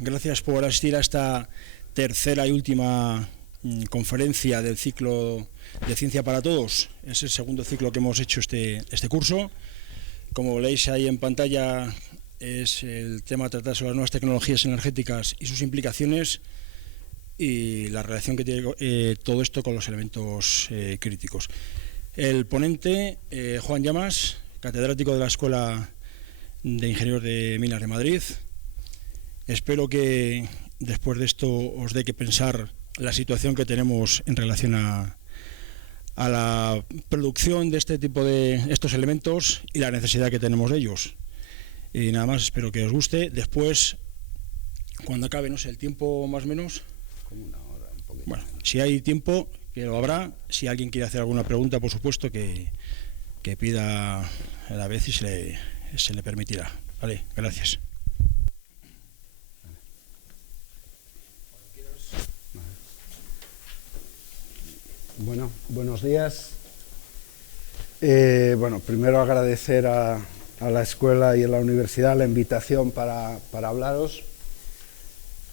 gracias por asistir a esta tercera y última conferencia del ciclo de Ciencia para Todos. Es el segundo ciclo que hemos hecho este curso. Como leéis ahí en pantalla, es el tema a tratar sobre las nuevas tecnologías energéticas y sus implicaciones y la relación que tiene todo esto con los elementos críticos. El ponente, Juan Llamas, catedrático de la Escuela de Ingenieros de Minas de Madrid. Espero que después de esto os dé que pensar la situación que tenemos en relación a la producción de este tipo de estos elementos y la necesidad que tenemos de ellos. Y nada más, espero que os guste. Después, cuando acabe, no sé, el tiempo más o menos. Como una hora, un poquito. Bueno, si hay tiempo, que lo habrá. Si alguien quiere hacer alguna pregunta, por supuesto, que pida a la vez y se le permitirá. Vale, gracias. Bueno, buenos días. Primero agradecer a la escuela y a la universidad la invitación para hablaros.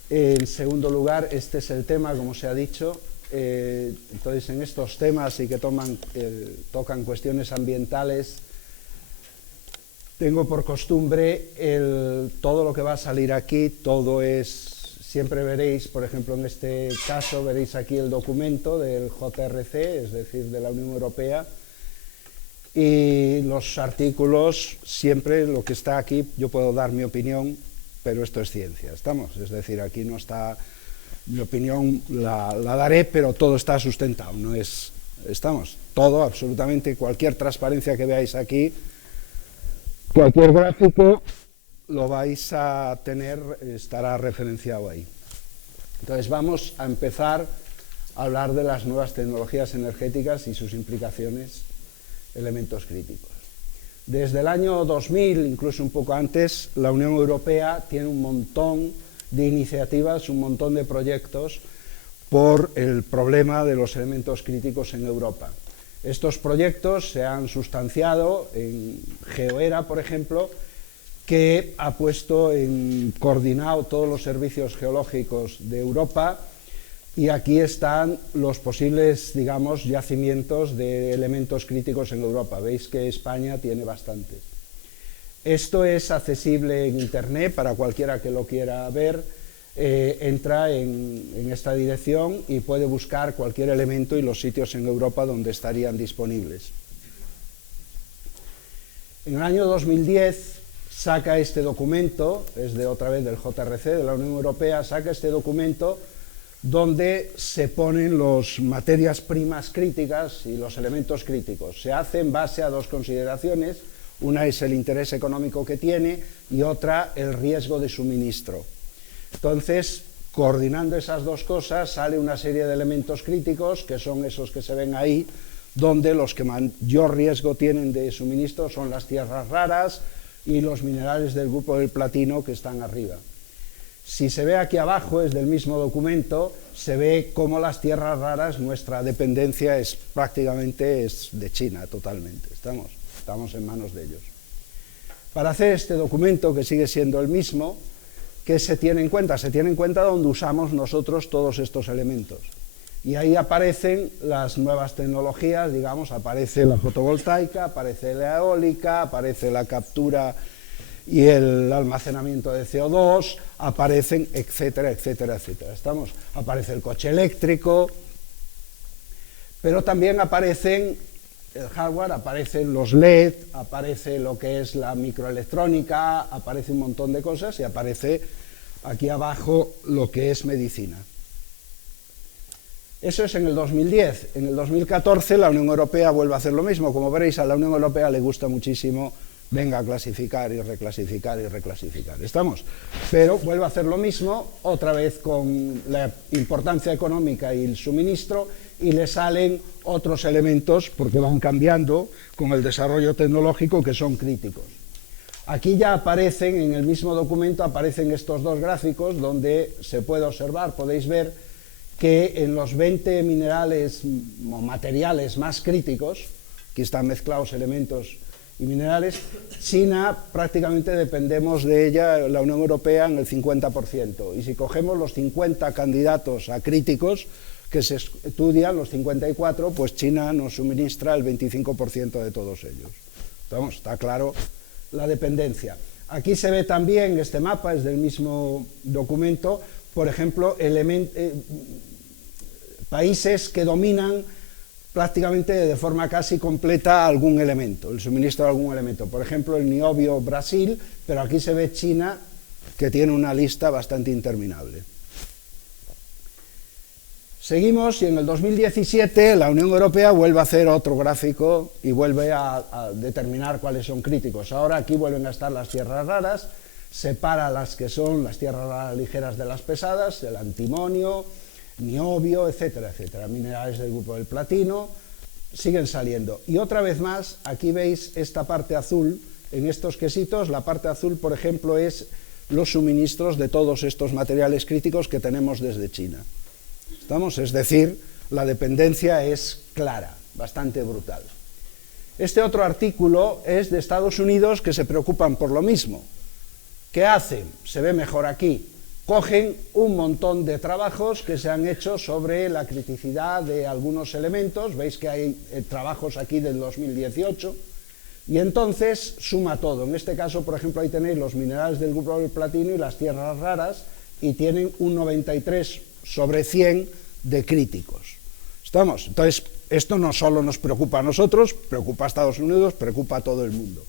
En segundo lugar, este es el tema, como se ha dicho. Entonces, en estos temas y que tocan cuestiones ambientales, tengo por costumbre todo lo que va a salir aquí, todo es... Siempre veréis, por ejemplo, en este caso, veréis aquí el documento del JRC, es decir, de la Unión Europea, y los artículos, siempre lo que está aquí, yo puedo dar mi opinión, pero esto es ciencia, ¿estamos? Es decir, aquí no está, mi opinión la daré, pero todo está sustentado, no es, estamos, todo, absolutamente, cualquier transparencia que veáis aquí, cualquier gráfico, lo vais a tener, estará referenciado ahí. Entonces vamos a empezar a hablar de las nuevas tecnologías energéticas y sus implicaciones, elementos críticos. Desde el año 2000, incluso un poco antes, la Unión Europea tiene un montón de iniciativas, un montón de proyectos por el problema de los elementos críticos en Europa. Estos proyectos se han sustanciado en GeoEra, por ejemplo, que ha coordinado todos los servicios geológicos de Europa, y aquí están los posibles, digamos, yacimientos de elementos críticos en Europa. Veis que España tiene bastantes. Esto es accesible en Internet para cualquiera que lo quiera ver. Entra en esta dirección y puede buscar cualquier elemento y los sitios en Europa donde estarían disponibles. En el año 2010 saca este documento, es otra vez del JRC, de la Unión Europea, saca este documento donde se ponen las materias primas críticas y los elementos críticos. Se hace en base a dos consideraciones, una es el interés económico que tiene y otra el riesgo de suministro. Entonces, coordinando esas dos cosas, sale una serie de elementos críticos, que son esos que se ven ahí, donde los que mayor riesgo tienen de suministro son las tierras raras y los minerales del grupo del platino que están arriba. Si se ve aquí abajo, es del mismo documento, se ve cómo las tierras raras, nuestra dependencia es prácticamente de China totalmente, estamos en manos de ellos. Para hacer este documento, que sigue siendo el mismo, ¿qué se tiene en cuenta? Se tiene en cuenta donde usamos nosotros todos estos elementos. Y ahí aparecen las nuevas tecnologías, digamos, aparece la fotovoltaica, aparece la eólica, aparece la captura y el almacenamiento de CO2, aparecen, etcétera, etcétera, etcétera. Aparece el coche eléctrico, pero también aparecen el hardware, aparecen los LED, aparece lo que es la microelectrónica, aparece un montón de cosas y aparece aquí abajo lo que es medicina. Eso es en el 2010. En el 2014 la Unión Europea vuelve a hacer lo mismo. Como veréis, a la Unión Europea le gusta muchísimo, venga a clasificar y reclasificar y reclasificar. ¿Estamos? Pero vuelve a hacer lo mismo, otra vez con la importancia económica y el suministro, y le salen otros elementos, porque van cambiando con el desarrollo tecnológico, que son críticos. Aquí ya aparecen, en el mismo documento, aparecen estos dos gráficos, donde se puede observar, podéis ver, que en los 20 minerales o materiales más críticos, aquí están mezclados elementos y minerales. China prácticamente dependemos de ella, la Unión Europea, en el 50%. Y si cogemos los 50 candidatos a críticos que se estudian, los 54, pues China nos suministra el 25% de todos ellos. Vamos, está claro la dependencia. Aquí se ve también, este mapa es del mismo documento, por ejemplo, países que dominan prácticamente de forma casi completa algún elemento, el suministro de algún elemento. Por ejemplo, el niobio, Brasil, pero aquí se ve China, que tiene una lista bastante interminable. Seguimos y en el 2017 la Unión Europea vuelve a hacer otro gráfico y vuelve a determinar cuáles son críticos. Ahora aquí vuelven a estar las tierras raras, separa las que son las tierras raras ligeras de las pesadas, el antimonio, niobio, etcétera, etcétera. Minerales del grupo del platino siguen saliendo. Y otra vez más, aquí veis esta parte azul, en estos quesitos, la parte azul, por ejemplo, es los suministros de todos estos materiales críticos que tenemos desde China. ¿Estamos? Es decir, la dependencia es clara, bastante brutal. Este otro artículo es de Estados Unidos, que se preocupan por lo mismo. ¿Qué hacen? Se ve mejor aquí. Cogen un montón de trabajos que se han hecho sobre la criticidad de algunos elementos, veis que hay trabajos aquí del 2018, y entonces suma todo. En este caso, por ejemplo, ahí tenéis los minerales del grupo del platino y las tierras raras, y tienen un 93 sobre 100 de críticos. ¿Estamos? Entonces, esto no solo nos preocupa a nosotros, preocupa a Estados Unidos, preocupa a todo el mundo.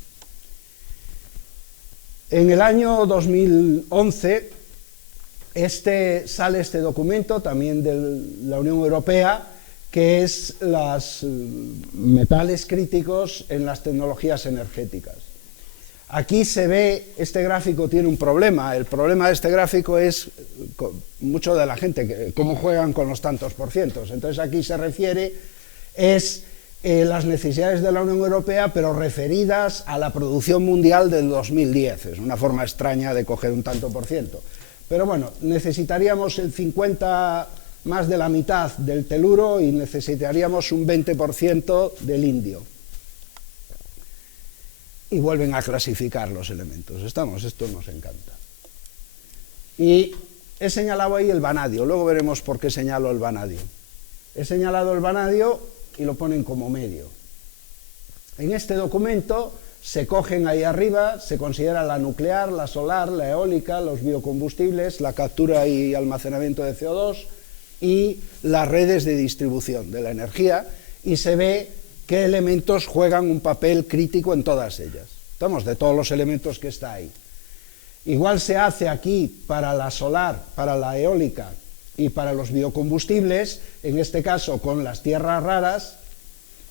En el año 2011 sale este documento también de la Unión Europea, que es los metales críticos en las tecnologías energéticas. Aquí se ve, este gráfico tiene un problema. El problema de este gráfico es mucho de la gente, cómo juegan con los tantos por cientos. Entonces aquí se refiere, las necesidades de la Unión Europea, pero referidas a la producción mundial del 2010. Es una forma extraña de coger un tanto por ciento. Pero bueno, necesitaríamos el 50, más de la mitad del teluro y necesitaríamos un 20% del indio. Y vuelven a clasificar los elementos. Esto nos encanta. Y he señalado ahí el vanadio, luego veremos por qué señalo el vanadio. He señalado el vanadio y lo ponen como medio. En este documento se cogen ahí arriba, se considera la nuclear, la solar, la eólica, los biocombustibles, la captura y almacenamiento de CO2 y las redes de distribución de la energía, y se ve qué elementos juegan un papel crítico en todas ellas. Estamos de todos los elementos que está ahí. Igual se hace aquí para la solar, para la eólica y para los biocombustibles, en este caso con las tierras raras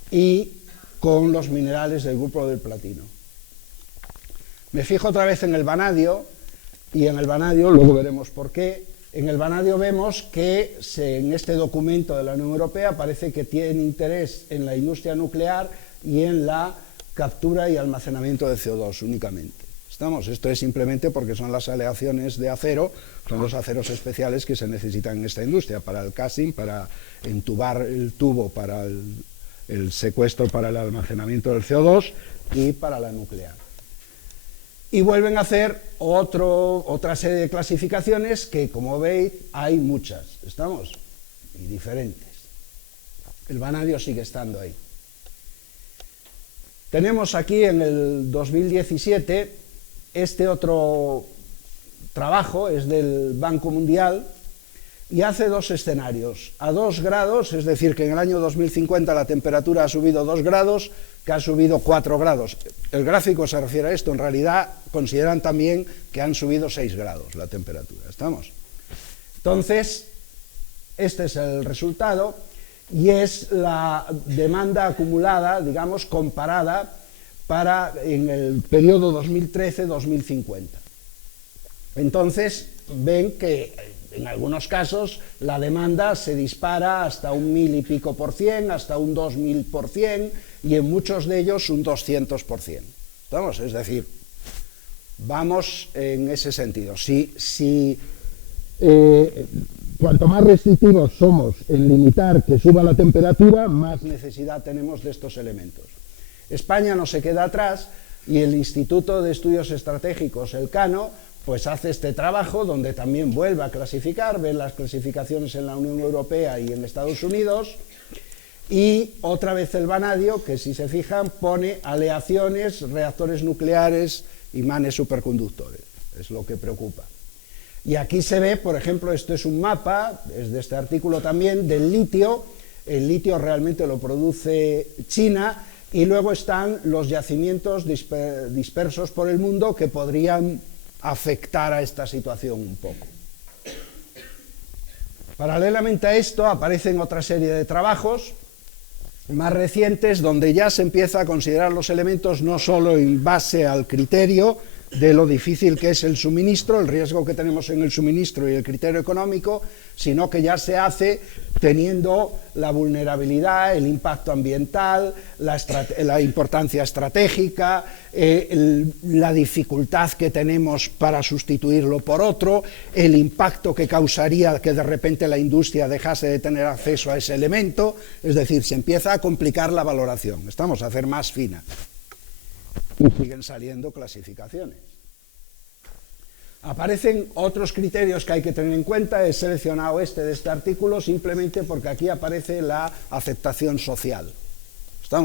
y con los minerales del grupo del platino. Me fijo otra vez en el vanadio, y en el vanadio, luego veremos por qué. En el vanadio vemos que en este documento de la Unión Europea parece que tiene interés en la industria nuclear y en la captura y almacenamiento de CO2 únicamente. ¿Estamos? Esto es simplemente porque son las aleaciones de acero, son los aceros especiales que se necesitan en esta industria, para el casing, para entubar el tubo, para el secuestro, para el almacenamiento del CO2 y para la nuclear. Y vuelven a hacer otra serie de clasificaciones que, como veis, hay muchas, ¿estamos? Y diferentes. El vanadio sigue estando ahí. Tenemos aquí en el 2017 este otro trabajo, es del Banco Mundial, y hace dos escenarios. A 2 grados, es decir, que en el año 2050 la temperatura ha subido 2 grados, que ha subido 4 grados. El gráfico se refiere a esto, en realidad consideran también que han subido 6 grados la temperatura, ¿estamos? Entonces, este es el resultado, y es la demanda acumulada, digamos, comparada en el periodo 2013-2050. Entonces, ven que en algunos casos la demanda se dispara hasta un 1000 y pico por cien, hasta un 2000%, y en muchos de ellos un 200%. ¿Estamos? Es decir, vamos en ese sentido. Cuanto más restrictivos somos en limitar que suba la temperatura, más necesidad tenemos de estos elementos. España no se queda atrás, Y el Instituto de Estudios Estratégicos, el CANO, pues hace este trabajo donde también vuelve a clasificar, ve las clasificaciones en la Unión Europea y en Estados Unidos, y otra vez el vanadio, que si se fijan pone aleaciones, reactores nucleares, imanes superconductores, es lo que preocupa. Y aquí se ve, por ejemplo, esto es un mapa, es de este artículo también, del litio. El litio realmente lo produce China, y luego están los yacimientos dispersos por el mundo que podrían afectar a esta situación un poco. Paralelamente a esto aparecen otra serie de trabajos más recientes donde ya se empieza a considerar los elementos no solo en base al criterio de lo difícil que es el suministro, el riesgo que tenemos en el suministro y el criterio económico, sino que ya se hace teniendo la vulnerabilidad, el impacto ambiental, la importancia estratégica, la dificultad que tenemos para sustituirlo por otro, el impacto que causaría que de repente la industria dejase de tener acceso a ese elemento, es decir, se empieza a complicar la valoración, estamos a hacer más fina. Y siguen saliendo clasificaciones. Aparecen otros criterios que hay que tener en cuenta. He seleccionado de este artículo simplemente porque aquí aparece la aceptación social.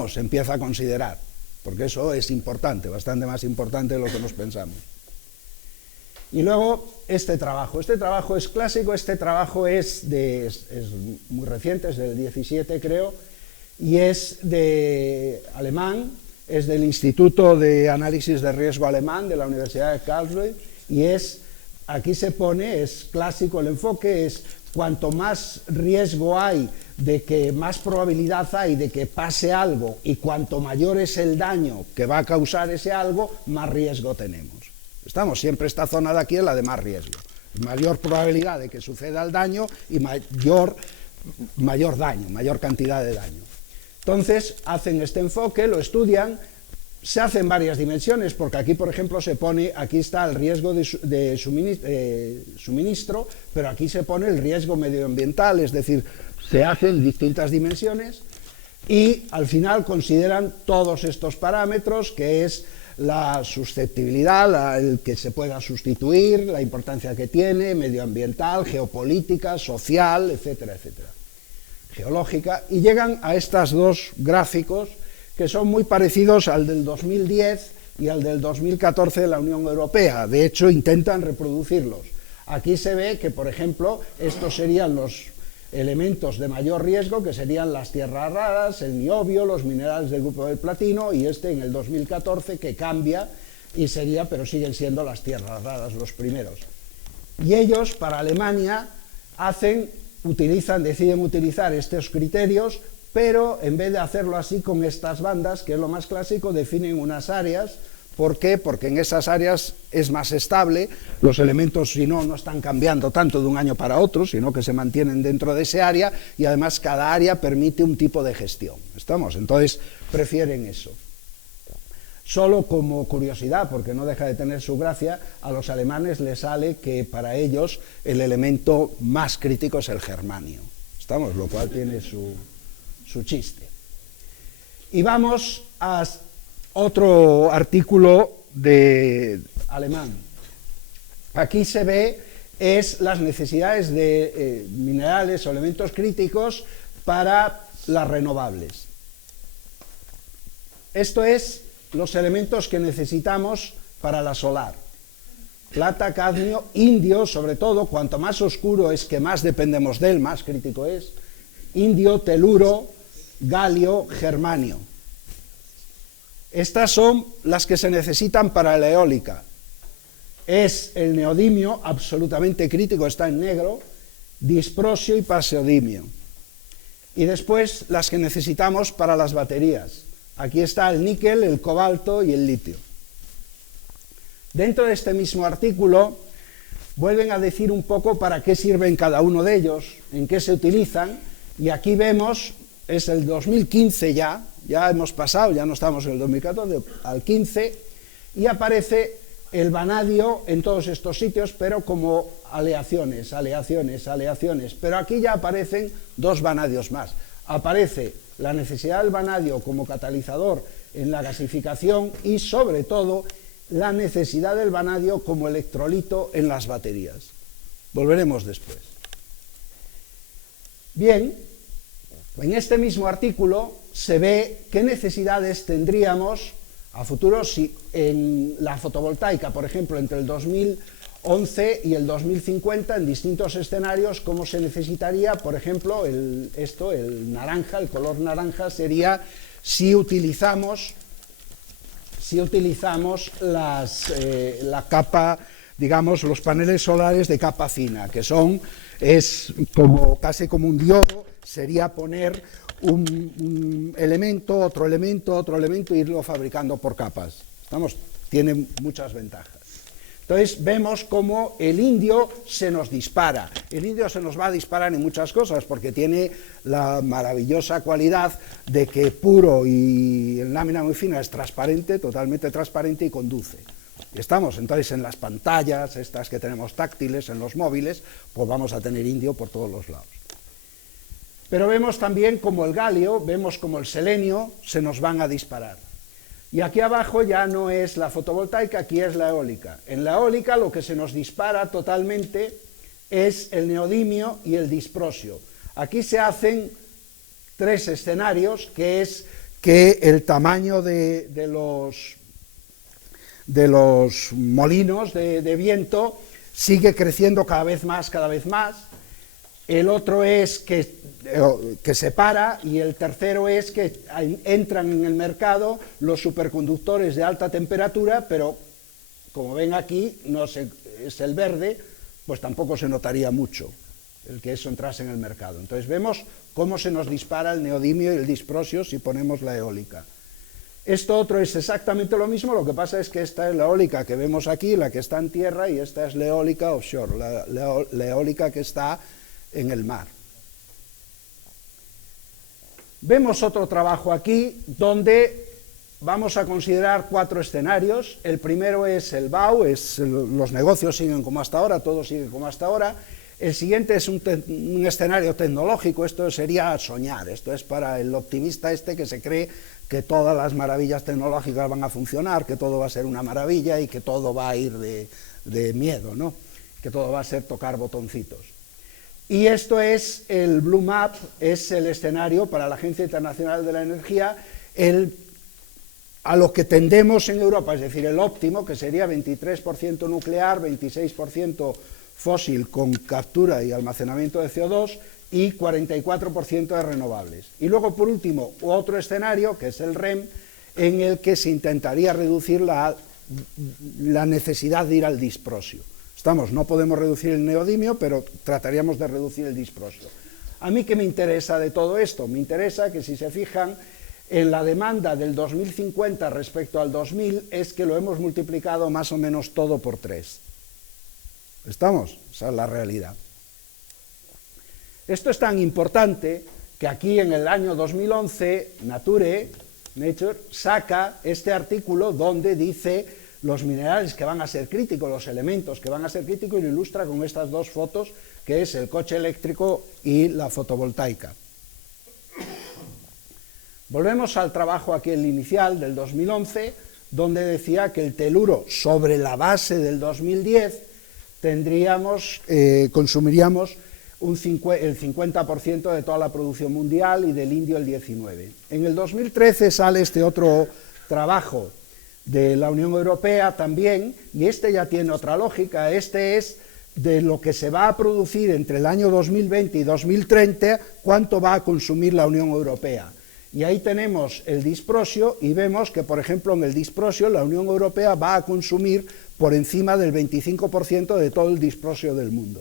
Se empieza a considerar, porque eso es importante, bastante más importante de lo que nos pensamos. Y luego este trabajo es clásico, este trabajo es muy reciente, es del 17 creo, y es de alemán, es del Instituto de Análisis de Riesgo alemán de la Universidad de Karlsruhe, y aquí se pone, es clásico el enfoque, es cuanto más riesgo hay, de que más probabilidad hay de que pase algo, y cuanto mayor es el daño que va a causar ese algo, más riesgo tenemos. Siempre esta zona de aquí es la de más riesgo, mayor probabilidad de que suceda el daño y mayor daño, mayor cantidad de daño. Entonces, hacen este enfoque, lo estudian, se hace en varias dimensiones, porque aquí, por ejemplo, se pone, aquí está el riesgo de suministro, pero aquí se pone el riesgo medioambiental, es decir, se hace en distintas dimensiones, y al final consideran todos estos parámetros, que es la susceptibilidad, el que se pueda sustituir, la importancia que tiene, medioambiental, geopolítica, social, etcétera, etcétera. Geológica, y llegan a estos dos gráficos que son muy parecidos al del 2010 y al del 2014 de la Unión Europea. De hecho, intentan reproducirlos. Aquí se ve que, por ejemplo, estos serían los elementos de mayor riesgo, que serían las tierras raras, el niobio, los minerales del grupo del platino, y en el 2014 que cambia y sería, pero siguen siendo las tierras raras los primeros. Y ellos, para Alemania, deciden utilizar estos criterios, pero en vez de hacerlo así con estas bandas, que es lo más clásico, definen unas áreas. ¿Por qué? Porque en esas áreas es más estable, los elementos si no están cambiando tanto de un año para otro, sino que se mantienen dentro de ese área, y además cada área permite un tipo de gestión. Entonces prefieren eso. Solo como curiosidad, porque no deja de tener su gracia, a los alemanes les sale que para ellos el elemento más crítico es el germanio. Lo cual tiene su chiste. Y vamos a otro artículo de alemán. Aquí se ve las necesidades de minerales o elementos críticos para las renovables. Esto es los elementos que necesitamos para la solar. Plata, cadmio, indio, sobre todo, cuanto más oscuro es que más dependemos de él, más crítico es. Indio, teluro, galio, germanio. Estas son las que se necesitan para la eólica. Es el neodimio, absolutamente crítico, está en negro, disprosio y praseodimio. Y después las que necesitamos para las baterías. Aquí está el níquel, el cobalto y el litio. Dentro de este mismo artículo vuelven a decir un poco para qué sirven cada uno de ellos, en qué se utilizan, y aquí vemos, es el 2015 ya hemos pasado, ya no estamos en el 2014, al 15, y aparece el vanadio en todos estos sitios, pero como aleaciones, pero aquí ya aparecen dos vanadios más. Aparece la necesidad del vanadio como catalizador en la gasificación y, sobre todo, la necesidad del vanadio como electrolito en las baterías. Volveremos después. Bien, en este mismo artículo se ve qué necesidades tendríamos a futuro si en la fotovoltaica, por ejemplo, entre el 2011 y el 2050, en distintos escenarios, cómo se necesitaría, por ejemplo, el naranja, el color naranja sería si utilizamos la capa, digamos, los paneles solares de capa fina, que es como casi como un diodo, sería poner un elemento, otro elemento, otro elemento e irlo fabricando por capas. Tiene muchas ventajas. Entonces vemos cómo el indio se nos dispara. El indio se nos va a disparar en muchas cosas porque tiene la maravillosa cualidad de que puro y en lámina muy fina es transparente, totalmente transparente y conduce. Entonces en las pantallas, estas que tenemos táctiles, en los móviles, pues vamos a tener indio por todos los lados. Pero vemos también como el galio, vemos como el selenio se nos van a disparar. Y aquí abajo ya no es la fotovoltaica, aquí es la eólica. En la eólica lo que se nos dispara totalmente es el neodimio y el disprosio. Aquí se hacen 3 escenarios, que es que el tamaño de los molinos de viento sigue creciendo cada vez más. El otro es que se para, y el tercero es que entran en el mercado los superconductores de alta temperatura, pero como ven aquí, es el verde, pues tampoco se notaría mucho el que eso entrase en el mercado. Entonces vemos cómo se nos dispara el neodimio y el disprosio si ponemos la eólica. Esto otro es exactamente lo mismo, lo que pasa es que esta es la eólica que vemos aquí, la que está en tierra, y esta es la eólica offshore, la eólica que está en el mar. Vemos otro trabajo aquí donde vamos a considerar 4 escenarios. El primero es el BAU, los negocios siguen como hasta ahora, todo sigue como hasta ahora. El siguiente es un escenario tecnológico, esto sería soñar, esto es para el optimista que se cree que todas las maravillas tecnológicas van a funcionar, que todo va a ser una maravilla y que todo va a ir de miedo, ¿no? Que todo va a ser tocar botoncitos. Y esto es el Blue Map, es el escenario para la Agencia Internacional de la Energía, a lo que tendemos en Europa, es decir, el óptimo, que sería 23% nuclear, 26% fósil con captura y almacenamiento de CO2 y 44% de renovables. Y luego, por último, otro escenario, que es el REM, en el que se intentaría reducir la necesidad de ir al disprosio. No podemos reducir el neodimio, pero trataríamos de reducir el disprosio. ¿A mí qué me interesa de todo esto? Me interesa que, si se fijan, en la demanda del 2050 respecto al 2000 es que lo hemos multiplicado más o menos todo por 3. Esa es la realidad. Esto es tan importante que aquí en el año 2011 Nature saca este artículo donde dice los minerales que van a ser críticos, los elementos que van a ser críticos, y lo ilustra con estas 2 fotos, que es el coche eléctrico y la fotovoltaica. Volvemos al trabajo aquel inicial del 2011, donde decía que el teluro sobre la base del 2010 consumiríamos el 50% de toda la producción mundial y del indio el 19%. En el 2013 sale este otro trabajo de la Unión Europea también, y este ya tiene otra lógica. Este es de lo que se va a producir entre el año 2020 y 2030, cuánto va a consumir la Unión Europea. Y ahí tenemos el disprosio y vemos que, por ejemplo, en el disprosio la Unión Europea va a consumir por encima del 25% de todo el disprosio del mundo.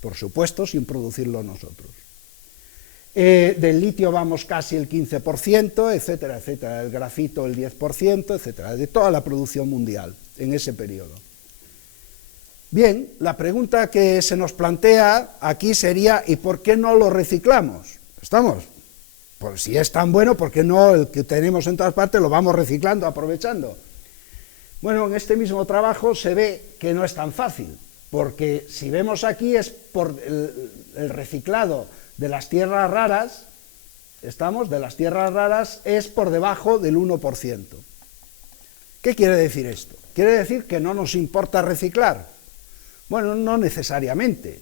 Por supuesto, sin producirlo nosotros. Del litio vamos casi el 15%, etcétera, etcétera. El grafito el 10%, etcétera. De toda la producción mundial en ese periodo. Bien, la pregunta que se nos plantea aquí sería, ¿y por qué no lo reciclamos? Pues si es tan bueno, ¿por qué no el que tenemos en todas partes lo vamos reciclando, aprovechando? Bueno, en este mismo trabajo se ve que no es tan fácil, porque si vemos aquí es por el reciclado de las tierras raras, Estamos, de las tierras raras, es por debajo del 1%. ¿Qué quiere decir esto? ¿Quiere decir que no nos importa reciclar? Bueno, no necesariamente.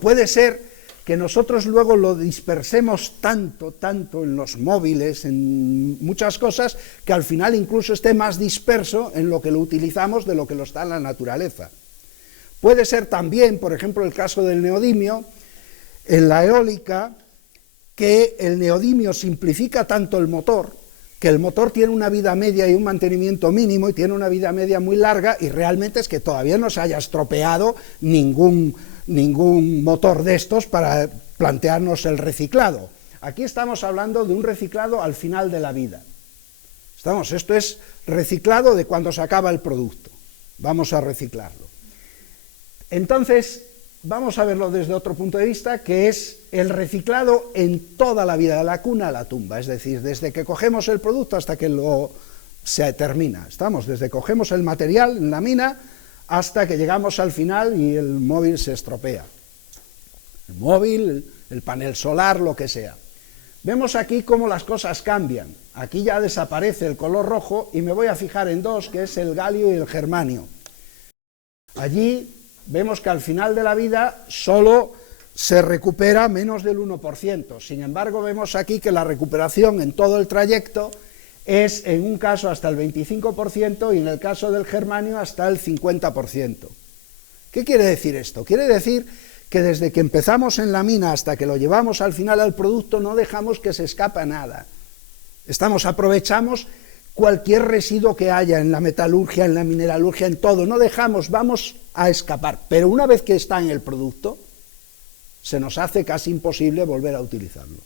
Puede ser que nosotros luego lo dispersemos tanto en los móviles, en muchas cosas, que al final incluso esté más disperso en lo que lo utilizamos de lo que lo está en la naturaleza. Puede ser también, por ejemplo, el caso del neodimio, en la eólica, que el neodimio simplifica tanto el motor, que el motor tiene una vida media y un mantenimiento mínimo, y tiene una vida media muy larga, y realmente es que todavía no se haya estropeado ningún motor de estos para plantearnos el reciclado. Aquí estamos hablando de un reciclado al final de la vida. Esto es reciclado de cuando se acaba el producto. Vamos a reciclarlo. Entonces, vamos a verlo desde otro punto de vista, que es el reciclado en toda la vida, de la cuna a la tumba, es decir, desde que cogemos el producto hasta que se termina. Desde que cogemos el material en la mina hasta que llegamos al final y el móvil se estropea. El móvil, el panel solar, lo que sea. Vemos aquí cómo las cosas cambian. Aquí ya desaparece el color rojo y me voy a fijar en dos, que es el galio y el germanio. Allí vemos que al final de la vida solo se recupera menos del 1%. Sin embargo, vemos aquí que la recuperación en todo el trayecto es en un caso hasta el 25% y en el caso del germanio hasta el 50%. ¿Qué quiere decir esto? Quiere decir que desde que empezamos en la mina hasta que lo llevamos al final al producto no dejamos que se escapa nada. Aprovechamos cualquier residuo que haya en la metalurgia, en la mineralurgia, en todo, no dejamos, vamos a escapar. Pero una vez que está en el producto, se nos hace casi imposible volver a utilizarlo.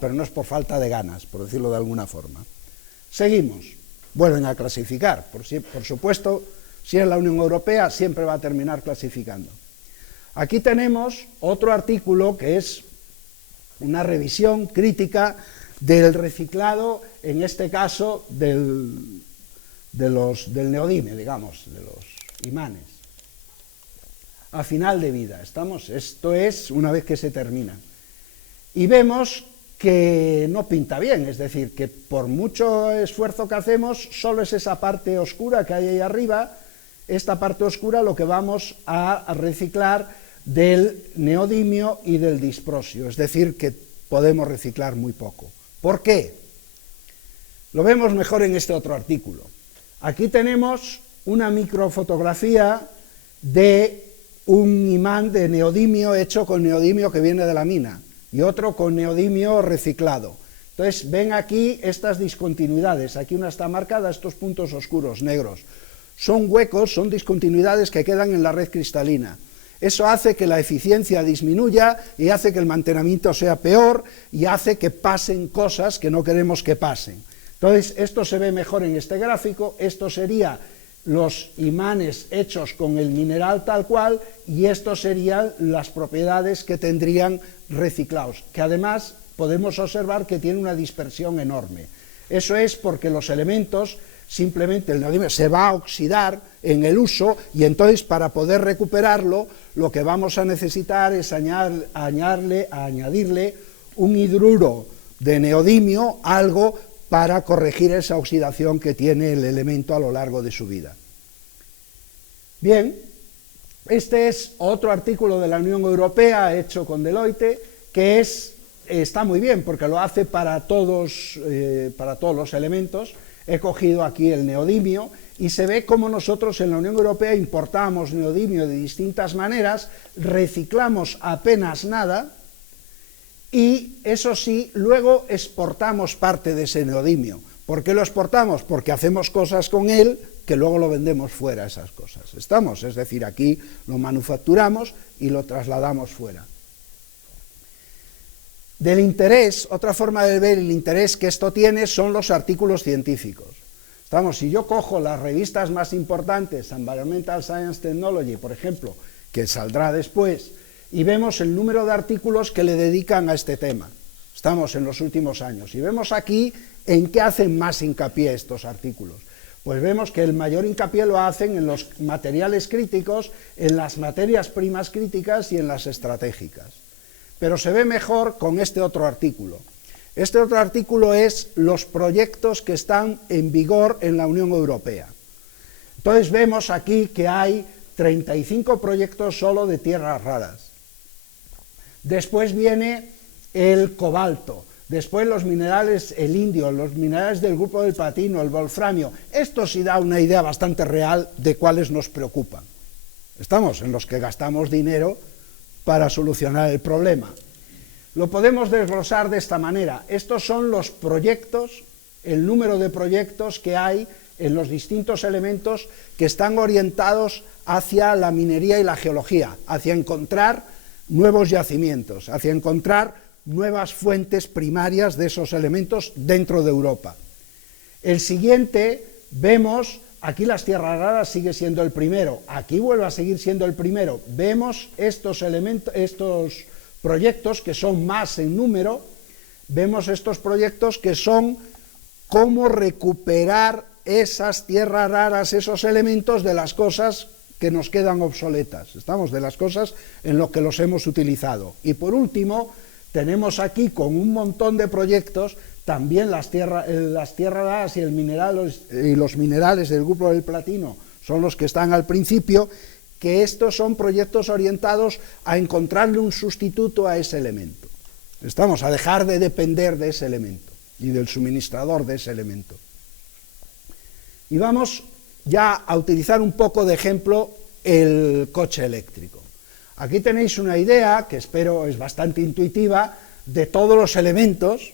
Pero no es por falta de ganas, por decirlo de alguna forma. Seguimos, vuelven a clasificar, por supuesto, si es la Unión Europea, siempre va a terminar clasificando. Aquí tenemos otro artículo que es una revisión crítica del reciclado, en este caso del neodimio, digamos, de los imanes. A final de vida, esto es una vez que se termina. Y vemos que no pinta bien, es decir, que por mucho esfuerzo que hacemos, solo es esa parte oscura que hay ahí arriba, esta parte oscura lo que vamos a reciclar del neodimio y del disprosio, es decir, que podemos reciclar muy poco. ¿Por qué? Lo vemos mejor en este otro artículo. Aquí tenemos una microfotografía de un imán de neodimio hecho con neodimio que viene de la mina y otro con neodimio reciclado. Entonces ven aquí estas discontinuidades, aquí una está marcada, estos puntos oscuros, negros. Son huecos, son discontinuidades que quedan en la red cristalina. Eso hace que la eficiencia disminuya y hace que el mantenimiento sea peor y hace que pasen cosas que no queremos que pasen. Entonces esto se ve mejor en este gráfico, esto sería los imanes hechos con el mineral tal cual y esto serían las propiedades que tendrían reciclados, que además podemos observar que tiene una dispersión enorme. Eso es porque los elementos, simplemente el neodimio se va a oxidar en el uso y entonces para poder recuperarlo lo que vamos a necesitar es añadirle un hidruro de neodimio, algo para corregir esa oxidación que tiene el elemento a lo largo de su vida. Bien, este es otro artículo de la Unión Europea hecho con Deloitte, que está muy bien porque lo hace para todos los elementos. He cogido aquí el neodimio y se ve cómo nosotros en la Unión Europea importamos neodimio de distintas maneras, reciclamos apenas nada y, eso sí, luego exportamos parte de ese neodimio. ¿Por qué lo exportamos? Porque hacemos cosas con él que luego lo vendemos fuera, esas cosas. Es decir, aquí lo manufacturamos y lo trasladamos fuera. Del interés, otra forma de ver el interés que esto tiene son los artículos científicos. Si yo cojo las revistas más importantes, Environmental Science Technology, por ejemplo, que saldrá después, y vemos el número de artículos que le dedican a este tema. Estamos en los últimos años, y vemos aquí en qué hacen más hincapié estos artículos. Pues vemos que el mayor hincapié lo hacen en los materiales críticos, en las materias primas críticas y en las estratégicas. pero se ve mejor con este otro artículo. Este otro artículo es los proyectos que están en vigor en la Unión Europea. Entonces vemos aquí que hay 35 proyectos solo de tierras raras. Después viene el cobalto, después los minerales, el indio, los minerales del grupo del platino, el wolframio. Esto sí da una idea bastante real de cuáles nos preocupan. Estamos en los que gastamos dinero para solucionar el problema. Lo podemos desglosar de esta manera. Estos son los proyectos, el número de proyectos que hay en los distintos elementos que están orientados hacia la minería y la geología, hacia encontrar nuevos yacimientos, hacia encontrar nuevas fuentes primarias de esos elementos dentro de Europa. El siguiente, vemos, aquí las tierras raras sigue siendo el primero, aquí vuelve a seguir siendo el primero. Vemos estos proyectos que son más en número, vemos estos proyectos que son cómo recuperar esas tierras raras, esos elementos de las cosas que nos quedan obsoletas, estamos de las cosas en lo que los hemos utilizado. Y por último, tenemos aquí con un montón de proyectos también las tierras raras y los minerales del grupo del platino son los que están al principio, que estos son proyectos orientados a encontrarle un sustituto a ese elemento. Estamos a dejar de depender de ese elemento y del suministrador de ese elemento. Y vamos ya a utilizar un poco de ejemplo el coche eléctrico. Aquí tenéis una idea, que espero es bastante intuitiva, de todos los elementos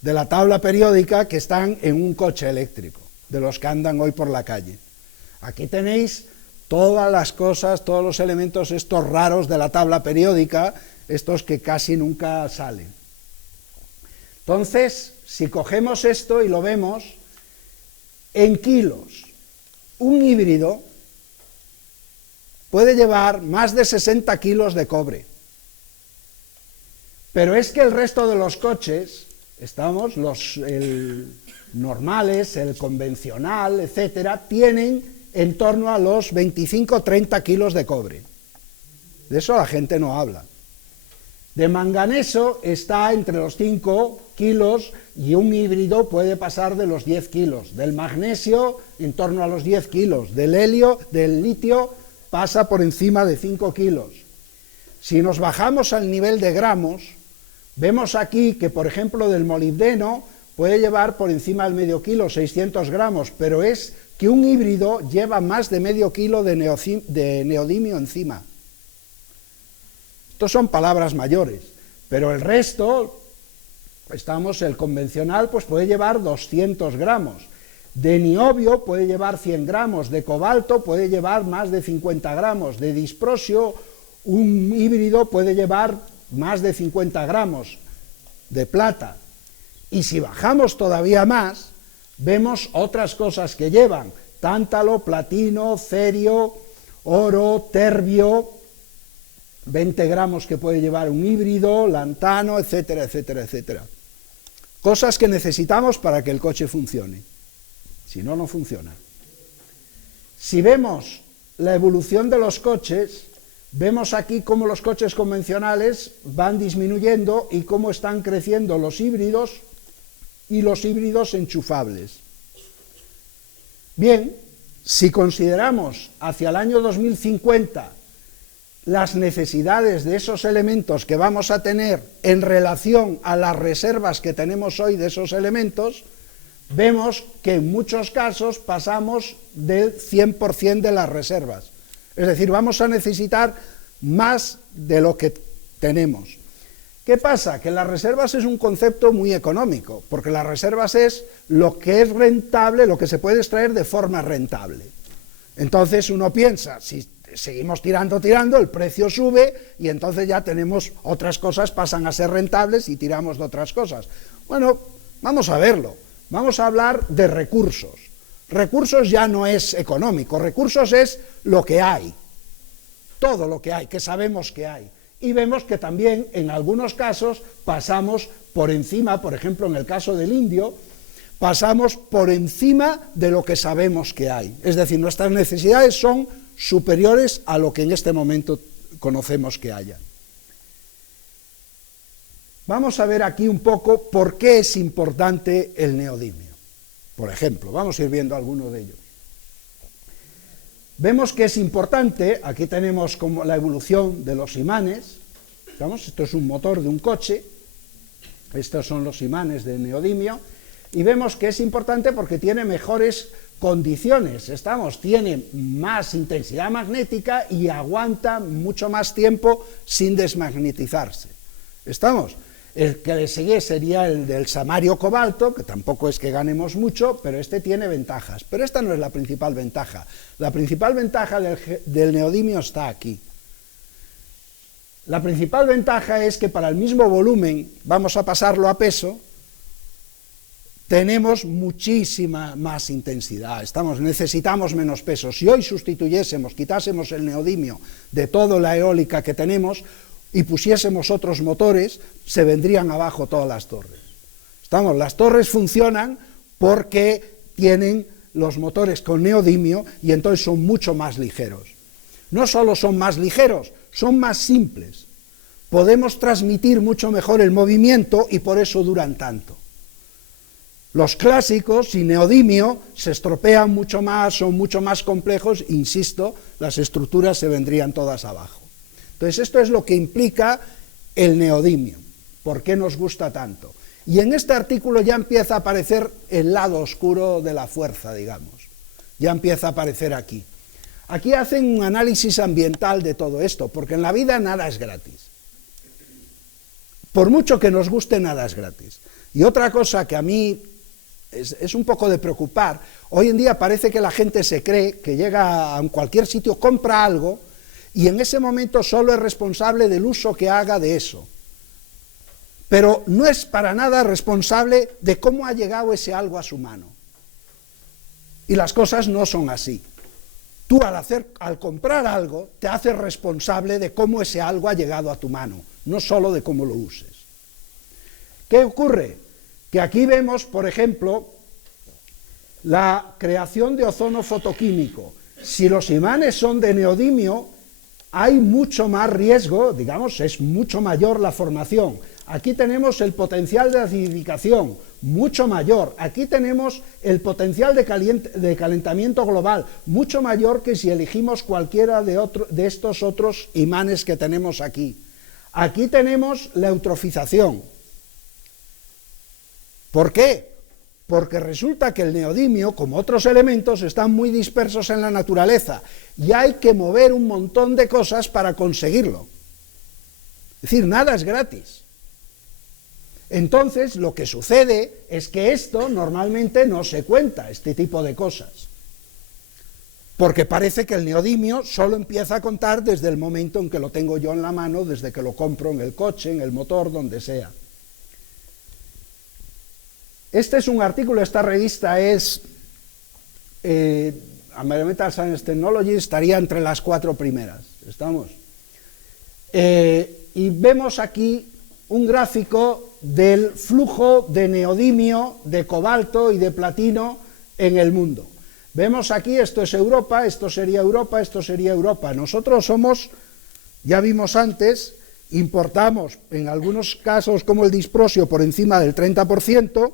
de la tabla periódica que están en un coche eléctrico, de los que andan hoy por la calle. Aquí tenéis todas las cosas, todos los elementos estos raros de la tabla periódica, estos que casi nunca salen. Entonces, si cogemos esto y lo vemos en kilos, un híbrido puede llevar más de 60 kilos de cobre. Pero es que el resto de los coches, el normales, el convencional, etcétera, tienen en torno a los 25-30 kilos de cobre. De eso la gente no habla. De manganeso está entre los 5 kilos y un híbrido puede pasar de los 10 kilos. Del magnesio en torno a los 10 kilos. Del litio pasa por encima de 5 kilos. Si nos bajamos al nivel de gramos, vemos aquí que, por ejemplo, del molibdeno puede llevar por encima del medio kilo, 600 gramos, pero es que un híbrido lleva más de medio kilo de neodimio encima. Estos son palabras mayores, pero el resto, el convencional, pues puede llevar 200 gramos. De niobio puede llevar 100 gramos, de cobalto puede llevar más de 50 gramos, de disprosio un híbrido puede llevar más de 50 gramos, de plata. Y si bajamos todavía más, vemos otras cosas que llevan, tántalo, platino, cerio, oro, terbio, 20 gramos que puede llevar un híbrido, lantano, etcétera, etcétera, etcétera. Cosas que necesitamos para que el coche funcione. Si no, no funciona. Si vemos la evolución de los coches, vemos aquí cómo los coches convencionales van disminuyendo y cómo están creciendo los híbridos y los híbridos enchufables. Bien, si consideramos hacia el año 2050 las necesidades de esos elementos que vamos a tener en relación a las reservas que tenemos hoy de esos elementos, vemos que en muchos casos pasamos del 100% de las reservas. Es decir, vamos a necesitar más de lo que tenemos. ¿Qué pasa? Que las reservas es un concepto muy económico, porque las reservas es lo que es rentable, lo que se puede extraer de forma rentable. Entonces uno piensa, si seguimos tirando, el precio sube y entonces ya tenemos otras cosas, pasan a ser rentables y tiramos de otras cosas. Bueno, vamos a verlo. Vamos a hablar de recursos. Recursos ya no es económico, recursos es lo que hay. Todo lo que hay, que sabemos que hay. Y vemos que también en algunos casos pasamos por encima, por ejemplo en el caso del indio, pasamos por encima de lo que sabemos que hay. Es decir, nuestras necesidades son superiores a lo que en este momento conocemos que haya. Vamos a ver aquí un poco por qué es importante el neodimio. Por ejemplo, vamos a ir viendo alguno de ellos. Vemos que es importante, aquí tenemos como la evolución de los imanes, ¿estamos? Esto es un motor de un coche, estos son los imanes de neodimio, y vemos que es importante porque tiene mejores condiciones, tiene más intensidad magnética y aguanta mucho más tiempo sin desmagnetizarse. ¿Estamos? El que le sigue sería el del samario cobalto, que tampoco es que ganemos mucho, pero este tiene ventajas. Pero esta no es la principal ventaja. La principal ventaja del neodimio está aquí. La principal ventaja es que para el mismo volumen, vamos a pasarlo a peso, tenemos muchísima más intensidad, necesitamos menos peso. Si hoy quitásemos el neodimio de toda la eólica que tenemos y pusiésemos otros motores, se vendrían abajo todas las torres. Las torres funcionan porque tienen los motores con neodimio y entonces son mucho más ligeros. No solo son más ligeros, son más simples. Podemos transmitir mucho mejor el movimiento y por eso duran tanto. Los clásicos sin neodimio se estropean mucho más, son mucho más complejos, insisto, las estructuras se vendrían todas abajo. Entonces esto es lo que implica el neodimio, por qué nos gusta tanto. Y en este artículo ya empieza a aparecer el lado oscuro de la fuerza, digamos, ya empieza a aparecer aquí. Aquí hacen un análisis ambiental de todo esto, porque en la vida nada es gratis. Por mucho que nos guste, nada es gratis. Y otra cosa que a mí es un poco de preocupar, hoy en día parece que la gente se cree que llega a cualquier sitio, compra algo, y en ese momento solo es responsable del uso que haga de eso. Pero no es para nada responsable de cómo ha llegado ese algo a su mano. Y las cosas no son así. Tú al comprar algo te haces responsable de cómo ese algo ha llegado a tu mano, no solo de cómo lo uses. ¿Qué ocurre? Que aquí vemos, por ejemplo, la creación de ozono fotoquímico. Si los imanes son de neodimio, hay mucho más riesgo, digamos, es mucho mayor la formación. Aquí tenemos el potencial de acidificación, mucho mayor. Aquí tenemos el potencial de calentamiento global, mucho mayor que si elegimos cualquiera de estos otros imanes que tenemos aquí. Aquí tenemos la eutrofización. ¿Por qué? Porque resulta que el neodimio, como otros elementos, están muy dispersos en la naturaleza y hay que mover un montón de cosas para conseguirlo. Es decir, nada es gratis. Entonces, lo que sucede es que esto normalmente no se cuenta, este tipo de cosas. Porque parece que el neodimio solo empieza a contar desde el momento en que lo tengo yo en la mano, desde que lo compro en el coche, en el motor, donde sea. Este es un artículo, esta revista es Environmental Science Technology, estaría entre las 4 primeras, ¿estamos? Y vemos aquí un gráfico del flujo de neodimio, de cobalto y de platino en el mundo. Vemos aquí, esto es Europa, esto sería Europa, esto sería Europa. Nosotros somos, ya vimos antes, importamos en algunos casos como el disprosio por encima del 30%,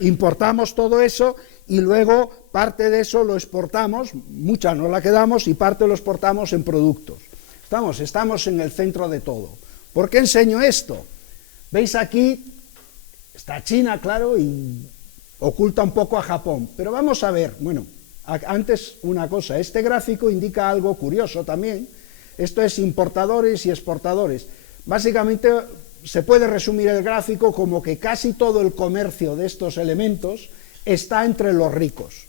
importamos todo eso y luego parte de eso lo exportamos, mucha nos la quedamos y parte lo exportamos en productos. Estamos en el centro de todo. ¿Por qué enseño esto? Veis aquí, está China, claro, y oculta un poco a Japón. Pero vamos a ver, bueno, antes una cosa, este gráfico indica algo curioso también. Esto es importadores y exportadores. Básicamente se puede resumir el gráfico como que casi todo el comercio de estos elementos está entre los ricos.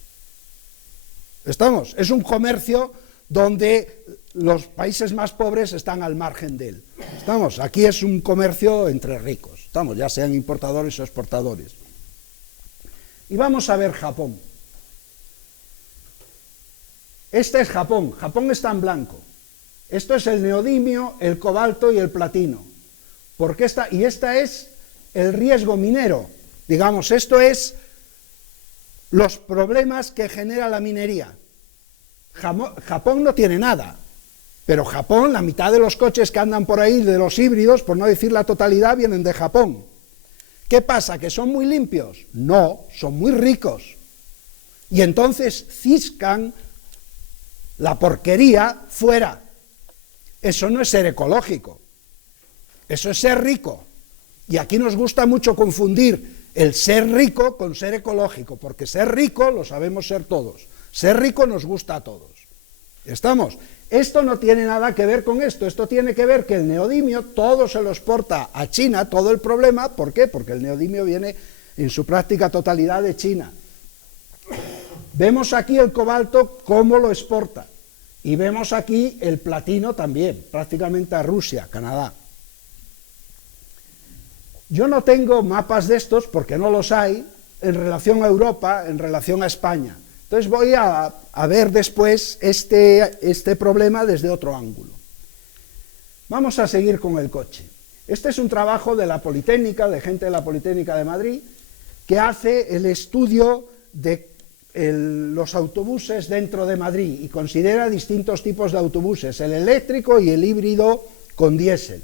¿Estamos? Es un comercio donde los países más pobres están al margen de él. ¿Estamos? Aquí es un comercio entre ricos. Estamos, ya sean importadores o exportadores. Y vamos a ver Japón. Este es Japón. Japón está en blanco. Esto es el neodimio, el cobalto y el platino. Y esta es el riesgo minero. Digamos, esto es los problemas que genera la minería. Japón no tiene nada. Pero Japón, la mitad de los coches que andan por ahí, de los híbridos, por no decir la totalidad, vienen de Japón. ¿Qué pasa? ¿Que son muy limpios? No, son muy ricos. Y entonces ciscan la porquería fuera. Eso no es ser ecológico, eso es ser rico. Y aquí nos gusta mucho confundir el ser rico con ser ecológico, porque ser rico lo sabemos ser todos. Ser rico nos gusta a todos. ¿Estamos? Esto no tiene nada que ver con esto, esto tiene que ver que el neodimio todo se lo exporta a China, todo el problema. ¿Por qué? Porque el neodimio viene en su práctica totalidad de China. Vemos aquí el cobalto cómo lo exporta, y vemos aquí el platino también, prácticamente a Rusia, Canadá. Yo no tengo mapas de estos, porque no los hay, en relación a Europa, en relación a España. Entonces voy a ver después este problema desde otro ángulo. Vamos a seguir con el coche. Este es un trabajo de la Politécnica, de gente de la Politécnica de Madrid, que hace el estudio de los autobuses dentro de Madrid y considera distintos tipos de autobuses, el eléctrico y el híbrido con diésel.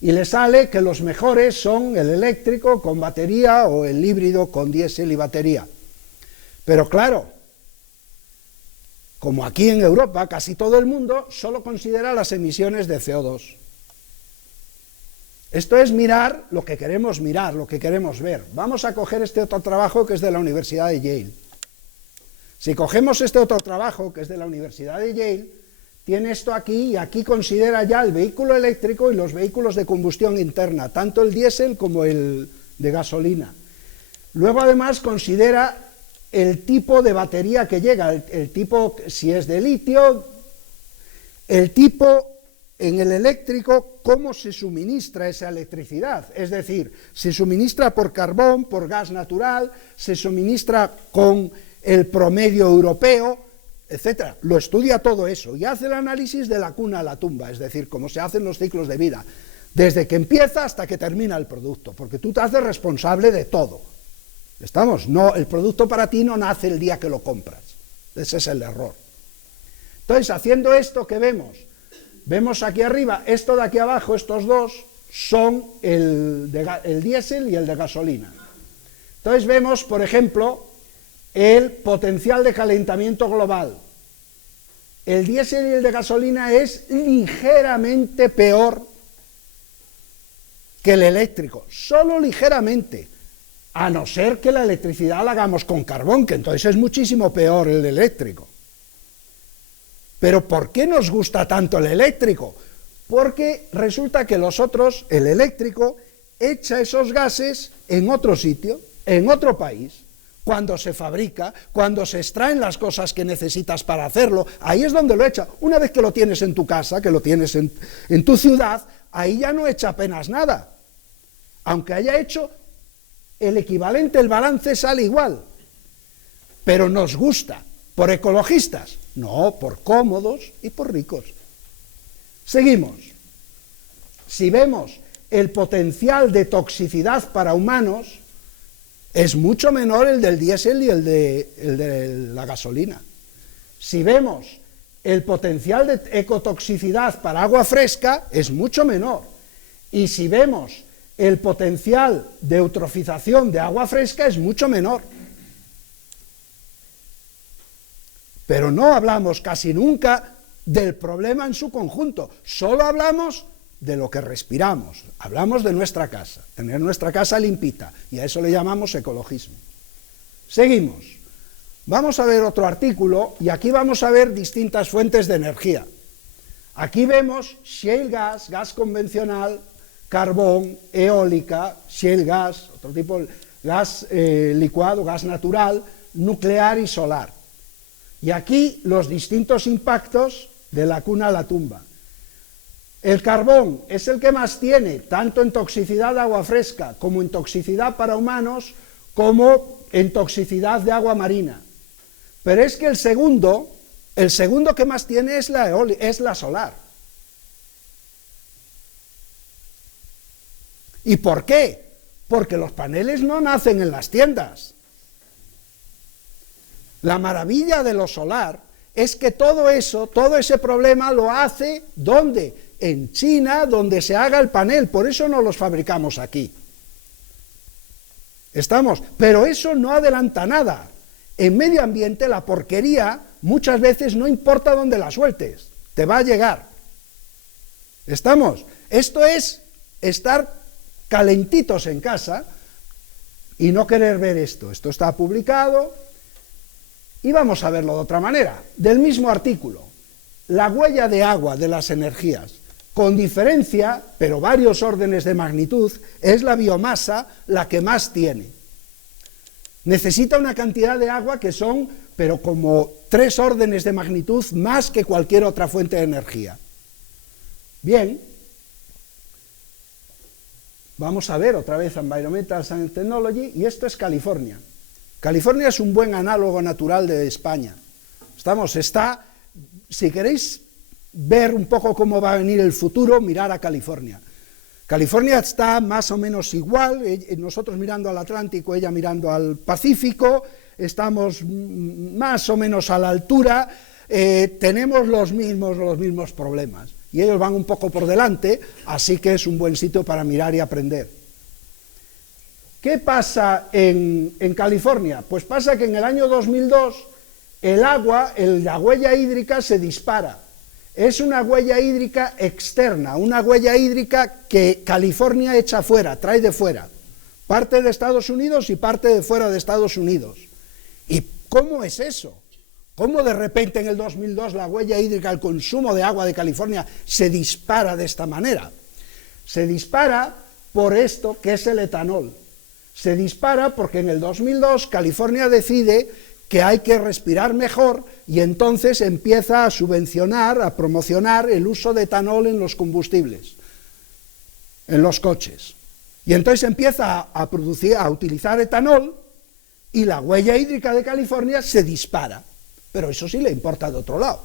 Y le sale que los mejores son el eléctrico con batería o el híbrido con diésel y batería. Pero claro, como aquí en Europa, casi todo el mundo solo considera las emisiones de CO2. Esto es mirar lo que queremos mirar, lo que queremos ver. Vamos a coger este otro trabajo que es de la Universidad de Yale. Si cogemos este otro trabajo que es de la Universidad de Yale, tiene esto aquí, y aquí considera ya el vehículo eléctrico y los vehículos de combustión interna, tanto el diésel como el de gasolina. Luego además considera el tipo de batería que llega, el tipo, si es de litio, el tipo en el eléctrico, cómo se suministra esa electricidad, es decir, se suministra por carbón, por gas natural, se suministra con el promedio europeo, etcétera. Lo estudia todo eso y hace el análisis de la cuna a la tumba, es decir, cómo se hacen los ciclos de vida, desde que empieza hasta que termina el producto, porque tú te haces responsable de todo. ¿Estamos? No, el producto para ti no nace el día que lo compras. Ese es el error. Entonces, haciendo esto, ¿qué vemos? Vemos aquí arriba, esto de aquí abajo, estos dos, son el diésel y el de gasolina. Entonces vemos, por ejemplo, el potencial de calentamiento global. El diésel y el de gasolina es ligeramente peor que el eléctrico, solo ligeramente, a no ser que la electricidad la hagamos con carbón, que entonces es muchísimo peor el eléctrico. Pero ¿por qué nos gusta tanto el eléctrico? Porque resulta que los otros, el eléctrico, echa esos gases en otro sitio, en otro país. Cuando se fabrica, cuando se extraen las cosas que necesitas para hacerlo, ahí es donde lo echa. Una vez que lo tienes en tu casa, que lo tienes en tu ciudad, ahí ya no echa apenas nada. Aunque haya hecho el equivalente, el balance sale igual. Pero nos gusta. ¿Por ecologistas? No, por cómodos y por ricos. Seguimos. Si vemos el potencial de toxicidad para humanos, es mucho menor el del diésel y el de la gasolina. Si vemos el potencial de ecotoxicidad para agua fresca, es mucho menor. Y si vemos el potencial de eutrofización de agua fresca, es mucho menor. Pero no hablamos casi nunca del problema en su conjunto, solo hablamos de lo que respiramos, hablamos de nuestra casa, tener nuestra casa limpita, y a eso le llamamos ecologismo. Seguimos, vamos a ver otro artículo, y aquí vamos a ver distintas fuentes de energía. Aquí vemos shale gas, gas convencional, carbón, eólica, shale gas, otro tipo, gas licuado, gas natural, nuclear y solar. Y aquí los distintos impactos de la cuna a la tumba. El carbón es el que más tiene, tanto en toxicidad de agua fresca, como en toxicidad para humanos, como en toxicidad de agua marina. Pero es que el segundo que más tiene es la solar. ¿Y por qué? Porque los paneles no nacen en las tiendas. La maravilla de lo solar es que todo eso, todo ese problema lo hace, ¿dónde? En China, donde se haga el panel, por eso no los fabricamos aquí. ¿Estamos? Pero eso no adelanta nada. En medio ambiente la porquería muchas veces no importa dónde la sueltes, te va a llegar. ¿Estamos? Esto es estar calentitos en casa y no querer ver esto. Esto está publicado y vamos a verlo de otra manera. Del mismo artículo, la huella de agua de las energías, con diferencia, pero varios órdenes de magnitud, es la biomasa la que más tiene. Necesita una cantidad de agua que son, pero como 3 órdenes de magnitud más que cualquier otra fuente de energía. Bien, vamos a ver otra vez Environmental Science Technology, y esto es California. California es un buen análogo natural de España. Si queréis ver un poco cómo va a venir el futuro, mirar a California. California está más o menos igual, nosotros mirando al Atlántico, ella mirando al Pacífico, estamos más o menos a la altura, tenemos los mismos problemas, y ellos van un poco por delante, así que es un buen sitio para mirar y aprender. ¿Qué pasa en California? Pues pasa que en el año 2002 la huella hídrica se dispara. Es una huella hídrica externa, una huella hídrica que California echa fuera, trae de fuera, parte de Estados Unidos y parte de fuera de Estados Unidos. ¿Y cómo es eso? ¿Cómo de repente en el 2002 la huella hídrica, el consumo de agua de California se dispara de esta manera? Se dispara por esto que es el etanol. Se dispara porque en el 2002 California decide que hay que respirar mejor y entonces empieza a subvencionar, a promocionar el uso de etanol en los combustibles, en los coches. Y entonces empieza a utilizar etanol y la huella hídrica de California se dispara. Pero eso sí le importa de otro lado.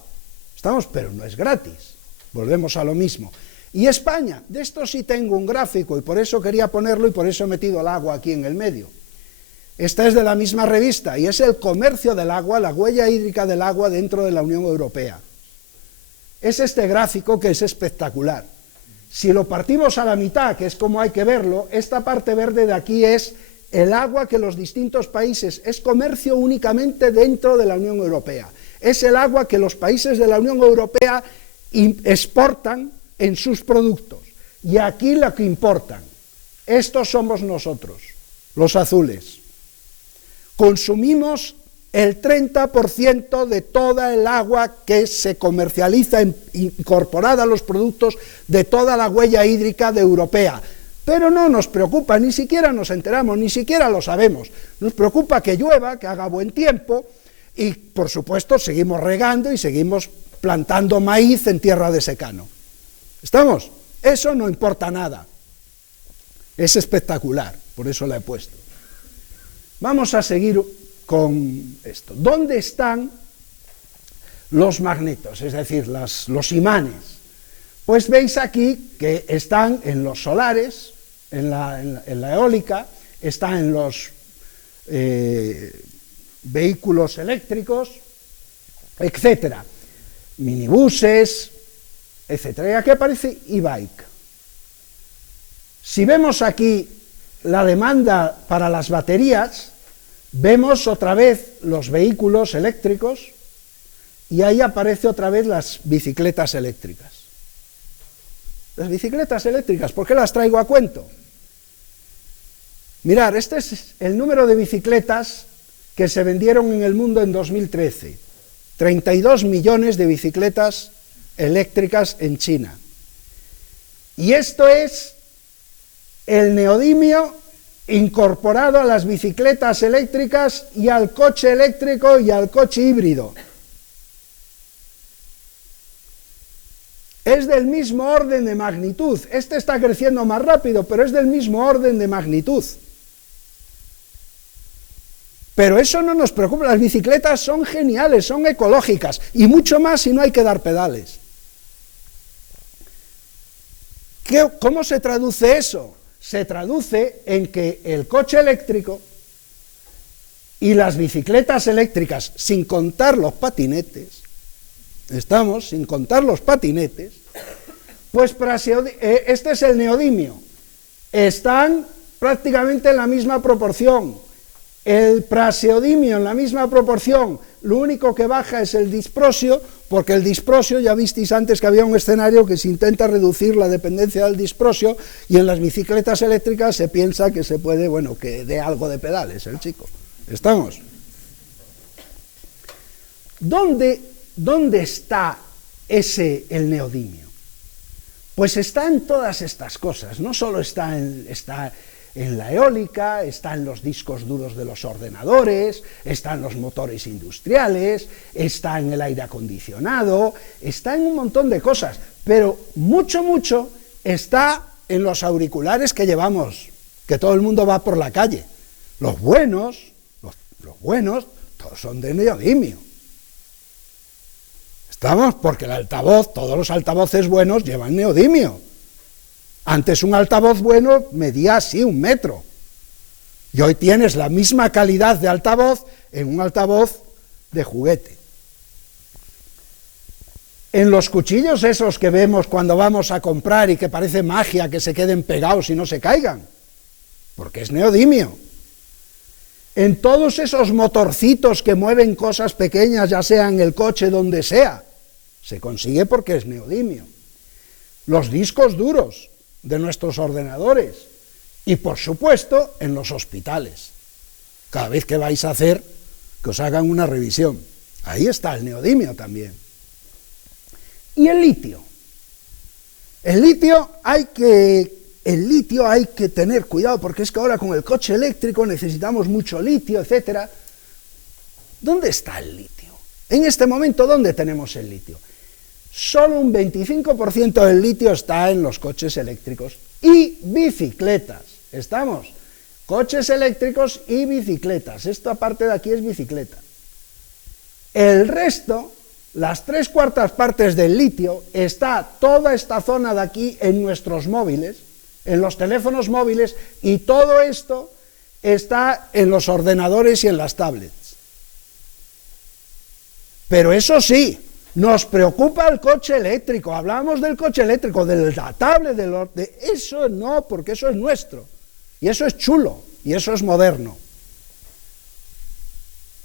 ¿Estamos? Pero no es gratis. Volvemos a lo mismo. Y España, de esto sí tengo un gráfico y por eso quería ponerlo y por eso he metido el agua aquí en el medio. Esta es de la misma revista y es el comercio del agua, la huella hídrica del agua dentro de la Unión Europea. Es este gráfico que es espectacular. Si lo partimos a la mitad, que es como hay que verlo, esta parte verde de aquí es el agua que los distintos países, es comercio únicamente dentro de la Unión Europea. Es el agua que los países de la Unión Europea exportan en sus productos. Y aquí lo que importan, estos somos nosotros, los azules. Consumimos el 30% de toda el agua que se comercializa incorporada a los productos de toda la huella hídrica de europea. Pero no nos preocupa, ni siquiera nos enteramos, ni siquiera lo sabemos. Nos preocupa que llueva, que haga buen tiempo y, por supuesto, seguimos regando y seguimos plantando maíz en tierra de secano. ¿Estamos? Eso no importa nada. Es espectacular, por eso la he puesto. Vamos a seguir con esto. ¿Dónde están los magnetos, es decir, los imanes? Pues veis aquí que están en los solares, en la eólica, están en los vehículos eléctricos, etcétera, minibuses, etcétera. Y aquí aparece e-bike. Si vemos aquí la demanda para las baterías, vemos otra vez los vehículos eléctricos y ahí aparece otra vez las bicicletas eléctricas. Las bicicletas eléctricas, ¿por qué las traigo a cuento? Mirad, este es el número de bicicletas que se vendieron en el mundo en 2013. 32 millones de bicicletas eléctricas en China. Y esto es el neodimio incorporado a las bicicletas eléctricas y al coche eléctrico y al coche híbrido. Es del mismo orden de magnitud. Este está creciendo más rápido, pero es del mismo orden de magnitud. Pero eso no nos preocupa, las bicicletas son geniales, son ecológicas, y mucho más si no hay que dar pedales. ¿Cómo se traduce eso? Se traduce en que el coche eléctrico y las bicicletas eléctricas, sin contar los patinetes, estamos, sin contar los patinetes, pues este es el neodimio. Están prácticamente en la misma proporción. El praseodimio en la misma proporción, lo único que baja es el disprosio, porque el disprosio, ya visteis antes que había un escenario que se intenta reducir la dependencia del disprosio, y en las bicicletas eléctricas se piensa que se puede, bueno, que dé algo de pedales el chico. ¿Estamos? ¿Dónde está el neodimio? Pues está en todas estas cosas, no solo está en la eólica, está en los discos duros de los ordenadores, está en los motores industriales, está en el aire acondicionado, está en un montón de cosas, pero mucho está en los auriculares que llevamos, que todo el mundo va por la calle. Los buenos, todos son de neodimio. ¿Estamos? Porque el altavoz, todos los altavoces buenos llevan neodimio. Antes un altavoz bueno medía así 1 metro. Y hoy tienes la misma calidad de altavoz en un altavoz de juguete. En los cuchillos esos que vemos cuando vamos a comprar y que parece magia que se queden pegados y no se caigan, porque es neodimio. En todos esos motorcitos que mueven cosas pequeñas, ya sea en el coche, donde sea, se consigue porque es neodimio. Los discos duros de nuestros ordenadores y, por supuesto, en los hospitales. Cada vez que vais a hacer, que os hagan una revisión. Ahí está el neodimio también. Y el litio. El litio hay que tener cuidado, porque es que ahora con el coche eléctrico necesitamos mucho litio, etcétera. ¿Dónde está el litio? En este momento, ¿dónde tenemos el litio? Solo un 25% del litio está en los coches eléctricos y bicicletas. ¿Estamos? Coches eléctricos y bicicletas. Esta parte de aquí es bicicleta. El resto, las 3/4 partes del litio, está toda esta zona de aquí en nuestros móviles, en los teléfonos móviles, y todo esto está en los ordenadores y en las tablets. Pero eso sí, nos preocupa el coche eléctrico, hablamos del coche eléctrico, de la tablet, de eso no, porque eso es nuestro, y eso es chulo, y eso es moderno.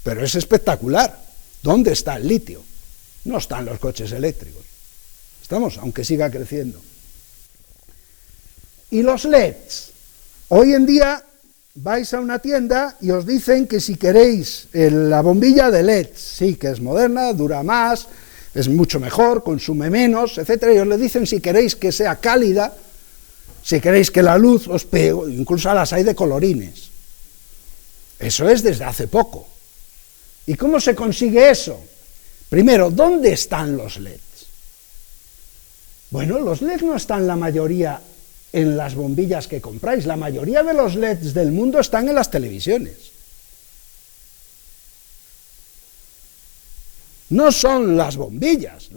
Pero es espectacular. ¿Dónde está el litio? No está en los coches eléctricos. ¿Estamos? Aunque siga creciendo. Y los LEDs. Hoy en día vais a una tienda y os dicen que si queréis la bombilla de LED, sí, que es moderna, dura más, es mucho mejor, consume menos, etcétera, y os le dicen si queréis que sea cálida, si queréis que la luz os pegue, incluso las hay de colorines. Eso es desde hace poco. ¿Y cómo se consigue eso? Primero, ¿dónde están los LEDs? Bueno, los LEDs no están la mayoría en las bombillas que compráis, la mayoría de los LEDs del mundo están en las televisiones. No son las bombillas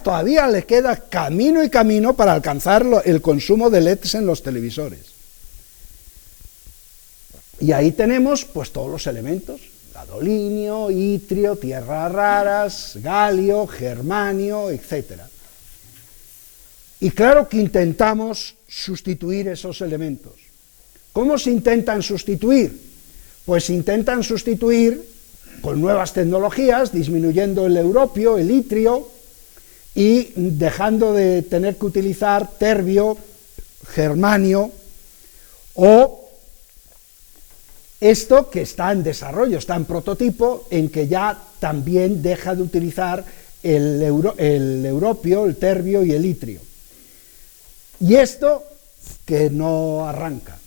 todavía le queda camino y camino para alcanzar el consumo de LEDs en los televisores. Y ahí tenemos pues todos los elementos, gadolinio, itrio, tierras raras, galio, germanio, etcétera. Y claro que intentamos sustituir esos elementos. ¿Cómo se intentan sustituir? Pues se intentan sustituir con nuevas tecnologías, disminuyendo el europio, el itrio, y dejando de tener que utilizar terbio, germanio, o esto que está en desarrollo, está en prototipo, en que ya también deja de utilizar el europio, el terbio y el itrio. Y esto que no arranca.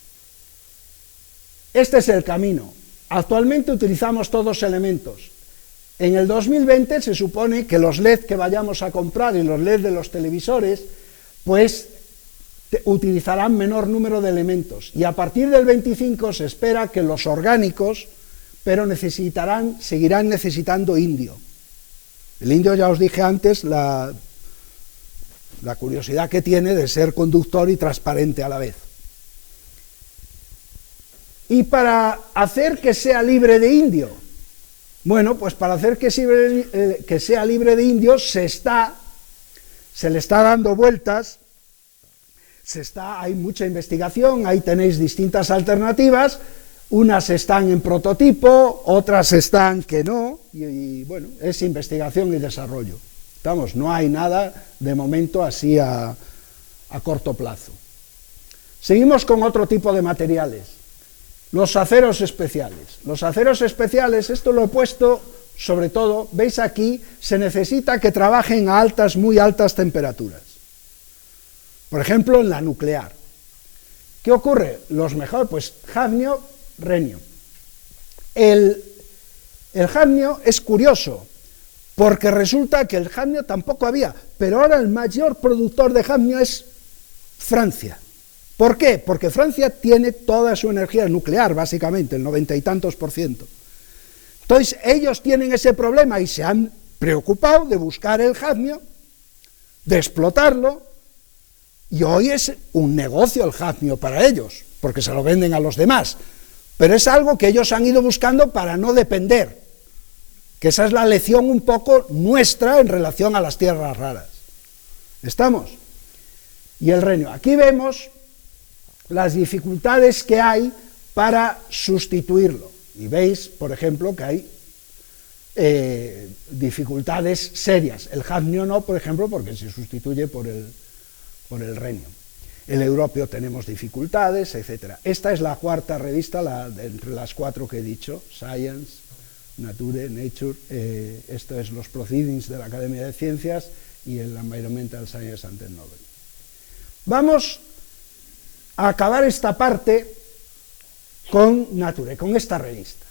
Este es el camino. Actualmente utilizamos todos elementos. En el 2020 se supone que los LED que vayamos a comprar y los LED de los televisores, pues utilizarán menor número de elementos. Y a partir del 25 se espera que los orgánicos, pero seguirán necesitando indio. El indio, ya os dije antes, la curiosidad que tiene de ser conductor y transparente a la vez. Y para hacer que sea libre de indio, Bueno, pues para hacer que sea libre de indios se le está dando vueltas, hay mucha investigación, ahí tenéis distintas alternativas, unas están en prototipo, otras están que no, y bueno, es investigación y desarrollo. No hay nada de momento así a corto plazo. Seguimos con otro tipo de materiales, los aceros especiales. Los aceros especiales, esto lo he puesto sobre todo, veis aquí, se necesita que trabajen a muy altas temperaturas. Por ejemplo, en la nuclear. ¿Qué ocurre? Los mejores, pues cadmio, renio. El cadmio es curioso, porque resulta que el cadmio tampoco había, pero ahora el mayor productor de cadmio es Francia. ¿Por qué? Porque Francia tiene toda su energía nuclear, básicamente, el 90 y tantos %. Entonces, ellos tienen ese problema y se han preocupado de buscar el cadmio, de explotarlo, y hoy es un negocio el cadmio para ellos, porque se lo venden a los demás, pero es algo que ellos han ido buscando para no depender, que esa es la lección un poco nuestra en relación a las tierras raras. ¿Estamos? Y el renio. Aquí vemos las dificultades que hay para sustituirlo. Y veis, por ejemplo, que hay dificultades serias. El cadmio no, por ejemplo, porque se sustituye por el renio. El europeo tenemos dificultades, etc. Esta es la cuarta revista, entre las 4 que he dicho, Science, Nature, esto es los Proceedings de la Academia de Ciencias y el Environmental Science and Technology. Vamos a acabar esta parte con Nature, con esta revista.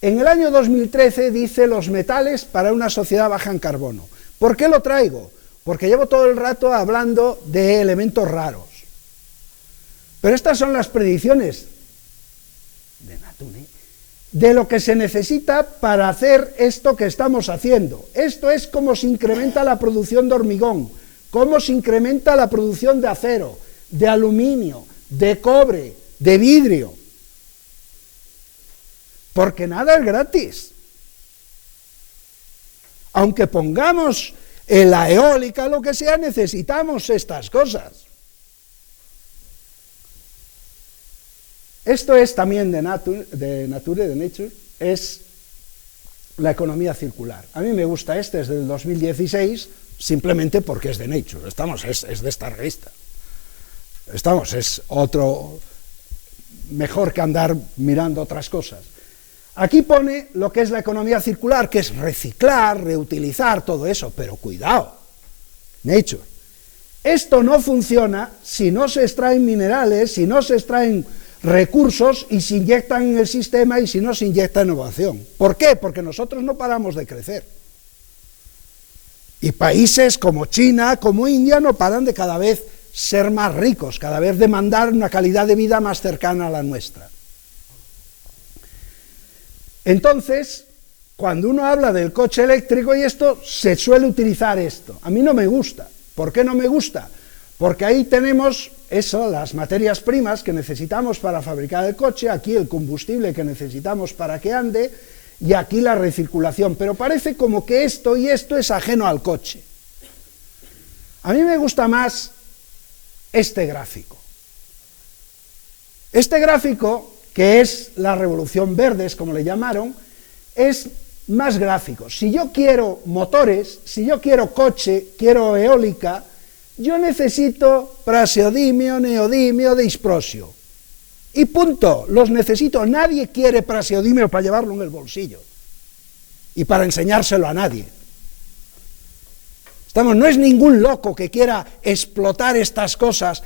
En el año 2013 dice los metales para una sociedad baja en carbono. ¿Por qué lo traigo? Porque llevo todo el rato hablando de elementos raros. Pero estas son las predicciones de Nature, de lo que se necesita para hacer esto que estamos haciendo. Esto es cómo se incrementa la producción de hormigón, cómo se incrementa la producción de acero, de aluminio, de cobre, de vidrio. Porque nada es gratis. Aunque pongamos en la eólica, lo que sea, necesitamos estas cosas. Esto es también de Nature, es la economía circular. A mí me gusta es del 2016, simplemente porque es de Nature, es de esta revista. Es otro, mejor que andar mirando otras cosas. Aquí pone lo que es la economía circular, que es reciclar, reutilizar, todo eso, pero cuidado, Nature. Esto no funciona si no se extraen minerales, si no se extraen recursos y se inyectan en el sistema y si no se inyecta innovación. ¿Por qué? Porque nosotros no paramos de crecer. Y países como China, como India, no paran de cada vez ser más ricos, cada vez demandar una calidad de vida más cercana a la nuestra. Entonces, cuando uno habla del coche eléctrico y esto, se suele utilizar esto. A mí no me gusta. ¿Por qué no me gusta? Porque ahí tenemos las materias primas que necesitamos para fabricar el coche, aquí el combustible que necesitamos para que ande, y aquí la recirculación. Pero parece como que esto y esto es ajeno al coche. A mí me gusta más este gráfico. Este gráfico, que es la revolución verde, como le llamaron, es más gráfico. Si yo quiero motores, si yo quiero coche, quiero eólica, yo necesito praseodimio, neodimio, disprosio. Y punto, los necesito. Nadie quiere praseodimio para llevarlo en el bolsillo y para enseñárselo a nadie. No es ningún loco que quiera explotar estas cosas,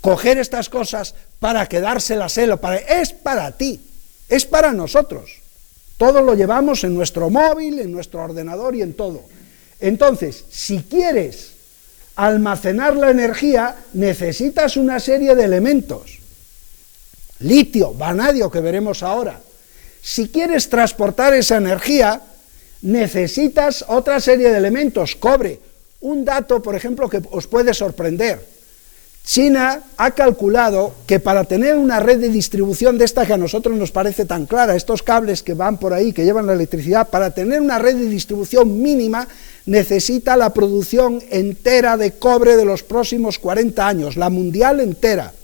coger estas cosas para quedárselas él, es para ti, es para nosotros. Todo lo llevamos en nuestro móvil, en nuestro ordenador y en todo. Entonces, si quieres almacenar la energía, necesitas una serie de elementos. Litio, vanadio, que veremos ahora. Si quieres transportar esa energía, necesitas otra serie de elementos, cobre. Un dato, por ejemplo, que os puede sorprender. China ha calculado que para tener una red de distribución de esta que a nosotros nos parece tan clara, estos cables que van por ahí, que llevan la electricidad, para tener una red de distribución mínima necesita la producción entera de cobre de los próximos 40 años, la mundial entera.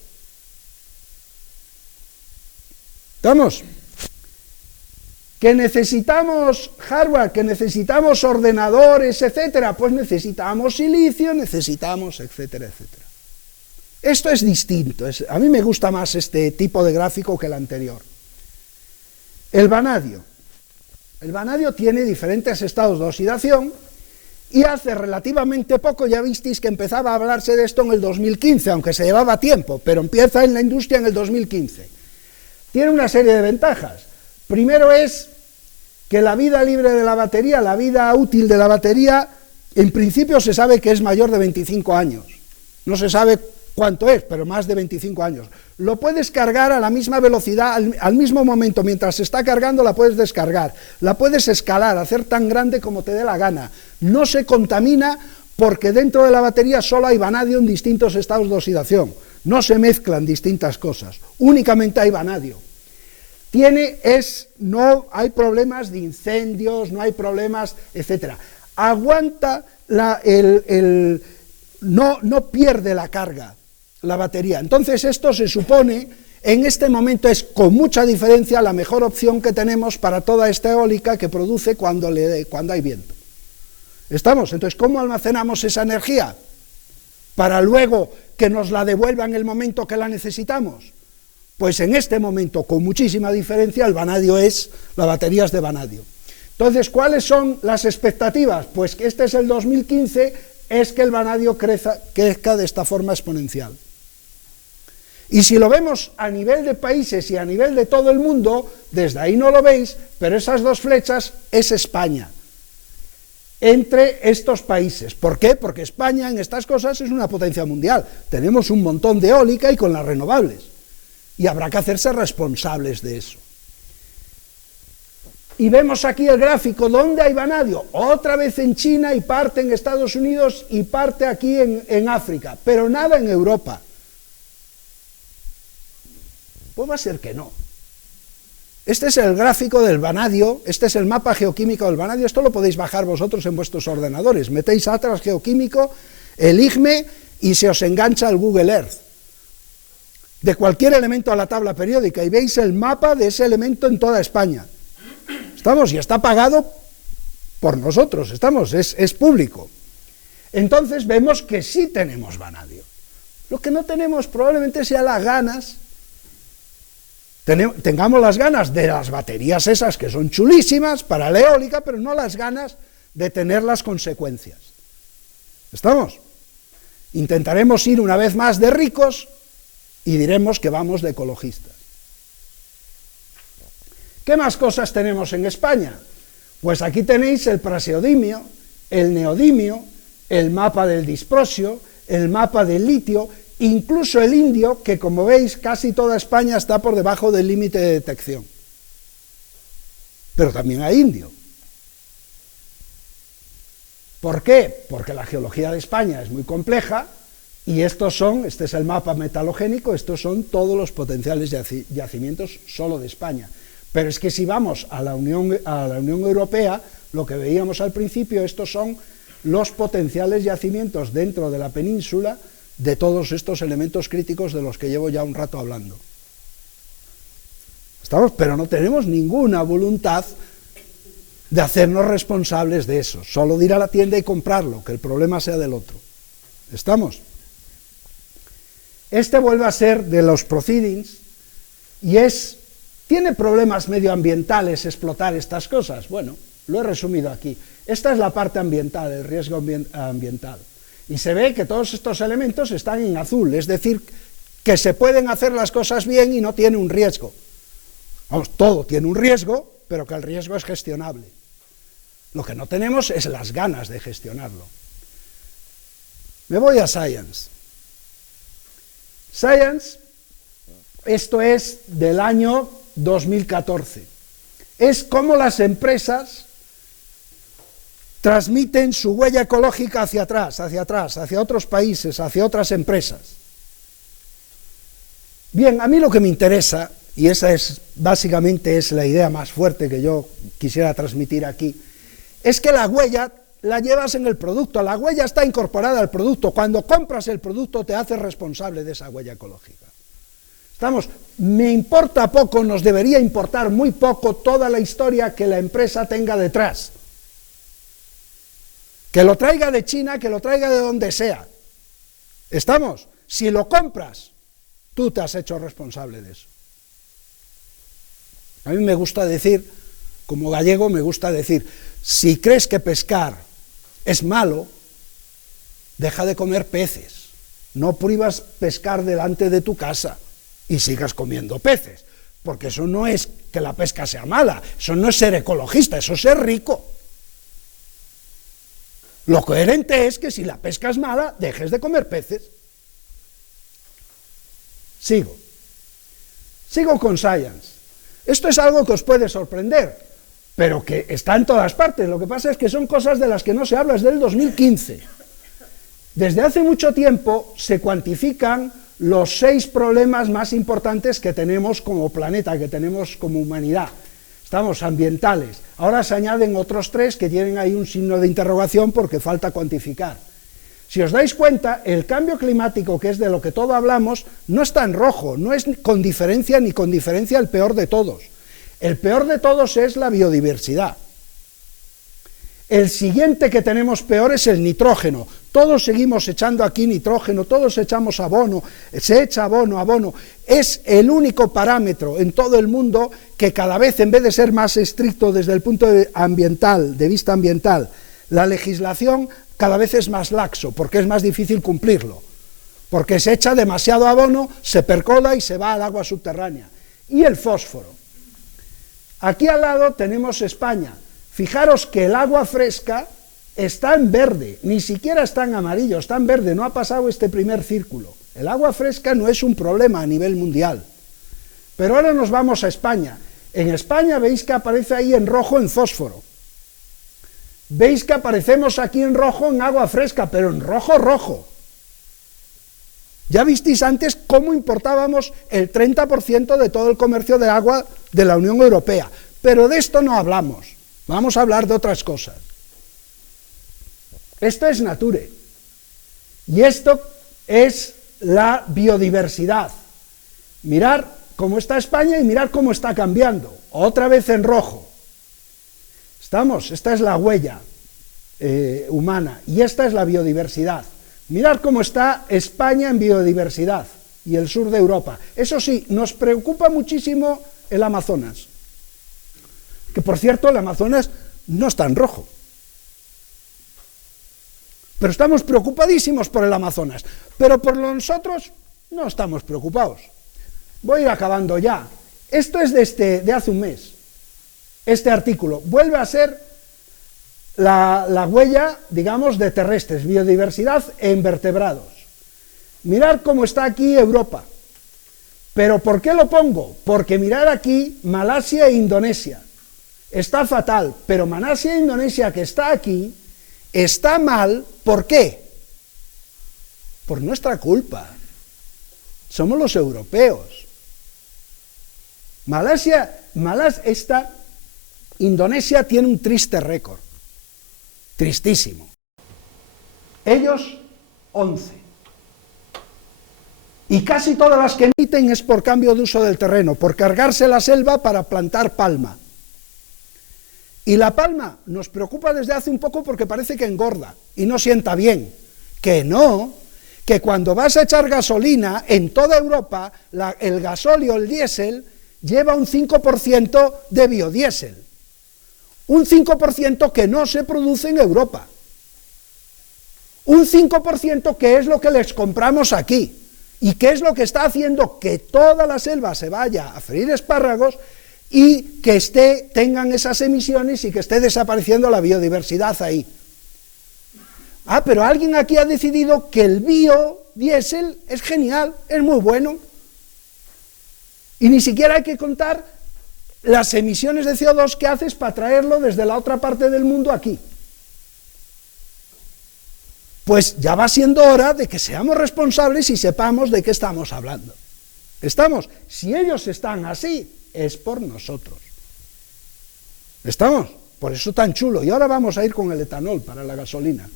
¿Estamos? ¿Que necesitamos hardware, que necesitamos ordenadores, etcétera? Pues necesitamos silicio, necesitamos, etcétera, etcétera. Esto es distinto, a mí me gusta más este tipo de gráfico que el anterior. El vanadio. El vanadio tiene diferentes estados de oxidación y hace relativamente poco ya visteis que empezaba a hablarse de esto en el 2015, aunque se llevaba tiempo, pero empieza en la industria en el 2015. Tiene una serie de ventajas. Primero es que la vida libre de la batería, la vida útil de la batería, en principio se sabe que es mayor de 25 años. No se sabe cuánto es, pero más de 25 años. Lo puedes cargar a la misma velocidad, al mismo momento, mientras se está cargando la puedes descargar, la puedes escalar, hacer tan grande como te dé la gana. No se contamina porque dentro de la batería solo hay vanadio en distintos estados de oxidación, no se mezclan distintas cosas, únicamente hay vanadio. No hay problemas de incendios, no hay problemas, etcétera. Aguanta, no pierde la carga la batería. Entonces esto se supone, en este momento es con mucha diferencia la mejor opción que tenemos para toda esta eólica que produce cuando hay viento. ¿Estamos? Entonces, ¿cómo almacenamos esa energía? Para luego que nos la devuelva en el momento que la necesitamos. Pues en este momento, con muchísima diferencia, la batería es de vanadio. Entonces, ¿cuáles son las expectativas? Pues que este es el 2015, es que el vanadio crezca de esta forma exponencial. Y si lo vemos a nivel de países y a nivel de todo el mundo, desde ahí no lo veis, pero esas dos flechas es España, entre estos países. ¿Por qué? Porque España en estas cosas es una potencia mundial. Tenemos un montón de eólica y con las renovables. Y habrá que hacerse responsables de eso. Y vemos aquí el gráfico, ¿dónde hay vanadio? Otra vez en China y parte en Estados Unidos y parte aquí en África, pero nada en Europa. Pues va a ser que no. Este es el gráfico del vanadio, este es el mapa geoquímico del vanadio, esto lo podéis bajar vosotros en vuestros ordenadores, metéis Atlas Geoquímico, el IGME y se os engancha el Google Earth. De cualquier elemento a la tabla periódica y veis el mapa de ese elemento en toda España. ¿Estamos? Y está pagado por nosotros, es público. Entonces vemos que sí tenemos vanadio. Lo que no tenemos probablemente sea las ganas, tengamos las ganas de las baterías esas que son chulísimas para la eólica, pero no las ganas de tener las consecuencias. ¿Estamos? Intentaremos ir una vez más de ricos y diremos que vamos de ecologistas. ¿Qué más cosas tenemos en España? Pues aquí tenéis el praseodimio, el neodimio, el mapa del disprosio, el mapa del litio, incluso el indio, que como veis casi toda España está por debajo del límite de detección. Pero también hay indio. ¿Por qué? Porque la geología de España es muy compleja y este es el mapa metalogénico, estos son todos los potenciales yacimientos solo de España. Pero es que si vamos a la Unión Europea, lo que veíamos al principio, estos son los potenciales yacimientos dentro de la península de todos estos elementos críticos de los que llevo ya un rato hablando. ¿Estamos? Pero no tenemos ninguna voluntad de hacernos responsables de eso, solo de ir a la tienda y comprarlo, que el problema sea del otro. ¿Estamos? Este vuelve a ser de los proceedings y ¿tiene problemas medioambientales explotar estas cosas? Bueno, lo he resumido aquí. Esta es la parte ambiental, el riesgo ambiental. Y se ve que todos estos elementos están en azul, es decir, que se pueden hacer las cosas bien y no tiene un riesgo. Vamos, todo tiene un riesgo, pero que el riesgo es gestionable. Lo que no tenemos es las ganas de gestionarlo. Me voy a Science. Science, esto es del año 2014. Es cómo las empresas transmiten su huella ecológica hacia atrás, hacia otros países, hacia otras empresas. Bien, a mí lo que me interesa, y esa es básicamente es la idea más fuerte que yo quisiera transmitir aquí, es que la huella la llevas en el producto, la huella está incorporada al producto. Cuando compras el producto te haces responsable de esa huella ecológica. Me importa poco, nos debería importar muy poco toda la historia que la empresa tenga detrás. Que lo traiga de China, que lo traiga de donde sea. Si lo compras, tú te has hecho responsable de eso. A mí me gusta decir, como gallego me gusta decir, si crees que pescar es malo, deja de comer peces. No prohíbas pescar delante de tu casa y sigas comiendo peces, porque eso no es que la pesca sea mala, eso no es ser ecologista, eso es ser rico. Lo coherente es que si la pesca es mala, dejes de comer peces. Sigo con Science. Esto es algo que os puede sorprender, pero que está en todas partes. Lo que pasa es que son cosas de las que no se habla, es del 2015. Desde hace mucho tiempo se cuantifican los 6 problemas más importantes que tenemos como planeta, que tenemos como humanidad. Ambientales. Ahora se añaden otros 3 que tienen ahí un signo de interrogación porque falta cuantificar. Si os dais cuenta, el cambio climático, que es de lo que todo hablamos, no está en rojo, no es con diferencia ni con diferencia el peor de todos. El peor de todos es la biodiversidad. El siguiente que tenemos peor es el nitrógeno. Todos seguimos echando aquí nitrógeno, todos echamos abono, se echa abono. Es el único parámetro en todo el mundo que cada vez, en vez de ser más estricto desde el punto de vista ambiental, la legislación cada vez es más laxo, porque es más difícil cumplirlo. Porque se echa demasiado abono, se percola y se va al agua subterránea. Y el fósforo. Aquí al lado tenemos España. Fijaros que el agua fresca está en verde, ni siquiera está en amarillo, está en verde, no ha pasado este primer círculo. El agua fresca no es un problema a nivel mundial. Pero ahora nos vamos a España. En España veis que aparece ahí en rojo en fósforo. Veis que aparecemos aquí en rojo en agua fresca, pero en rojo. Ya visteis antes cómo importábamos el 30% de todo el comercio de agua de la Unión Europea, pero de esto no hablamos. Vamos a hablar de otras cosas. Esto es Nature. Y esto es la biodiversidad. Mirad cómo está España y mirad cómo está cambiando. Otra vez en rojo. Esta es la huella humana y esta es la biodiversidad. Mirad cómo está España en biodiversidad y el sur de Europa. Eso sí, nos preocupa muchísimo el Amazonas. Que por cierto, el Amazonas no está en rojo. Pero estamos preocupadísimos por el Amazonas. Pero por nosotros no estamos preocupados. Voy a ir acabando ya. Esto es de hace un mes. Este artículo vuelve a ser la huella, digamos, de terrestres, biodiversidad e invertebrados. Mirad cómo está aquí Europa. ¿Pero por qué lo pongo? Porque mirad aquí Malasia e Indonesia. Está fatal, pero Malasia e Indonesia, que está aquí, está mal. ¿Por qué? Por nuestra culpa. Somos los europeos. Indonesia tiene un triste récord. Tristísimo. Ellos, 11. Y casi todas las que emiten es por cambio de uso del terreno, por cargarse la selva para plantar palma. Y la palma nos preocupa desde hace un poco porque parece que engorda y no sienta bien. Que no, que cuando vas a echar gasolina en toda Europa, el gasóleo, el diésel, lleva un 5% de biodiesel. Un 5% que no se produce en Europa. Un 5% que es lo que les compramos aquí. Y que es lo que está haciendo que toda la selva se vaya a freír espárragos y que tengan esas emisiones y que esté desapareciendo la biodiversidad ahí. Pero alguien aquí ha decidido que el biodiesel es genial, es muy bueno. Y ni siquiera hay que contar las emisiones de CO2 que haces para traerlo desde la otra parte del mundo aquí. Pues ya va siendo hora de que seamos responsables y sepamos de qué estamos hablando. ¿Estamos? Si ellos están así, es por nosotros. ¿Estamos? Por eso tan chulo. Y ahora vamos a ir con el etanol para la gasolina.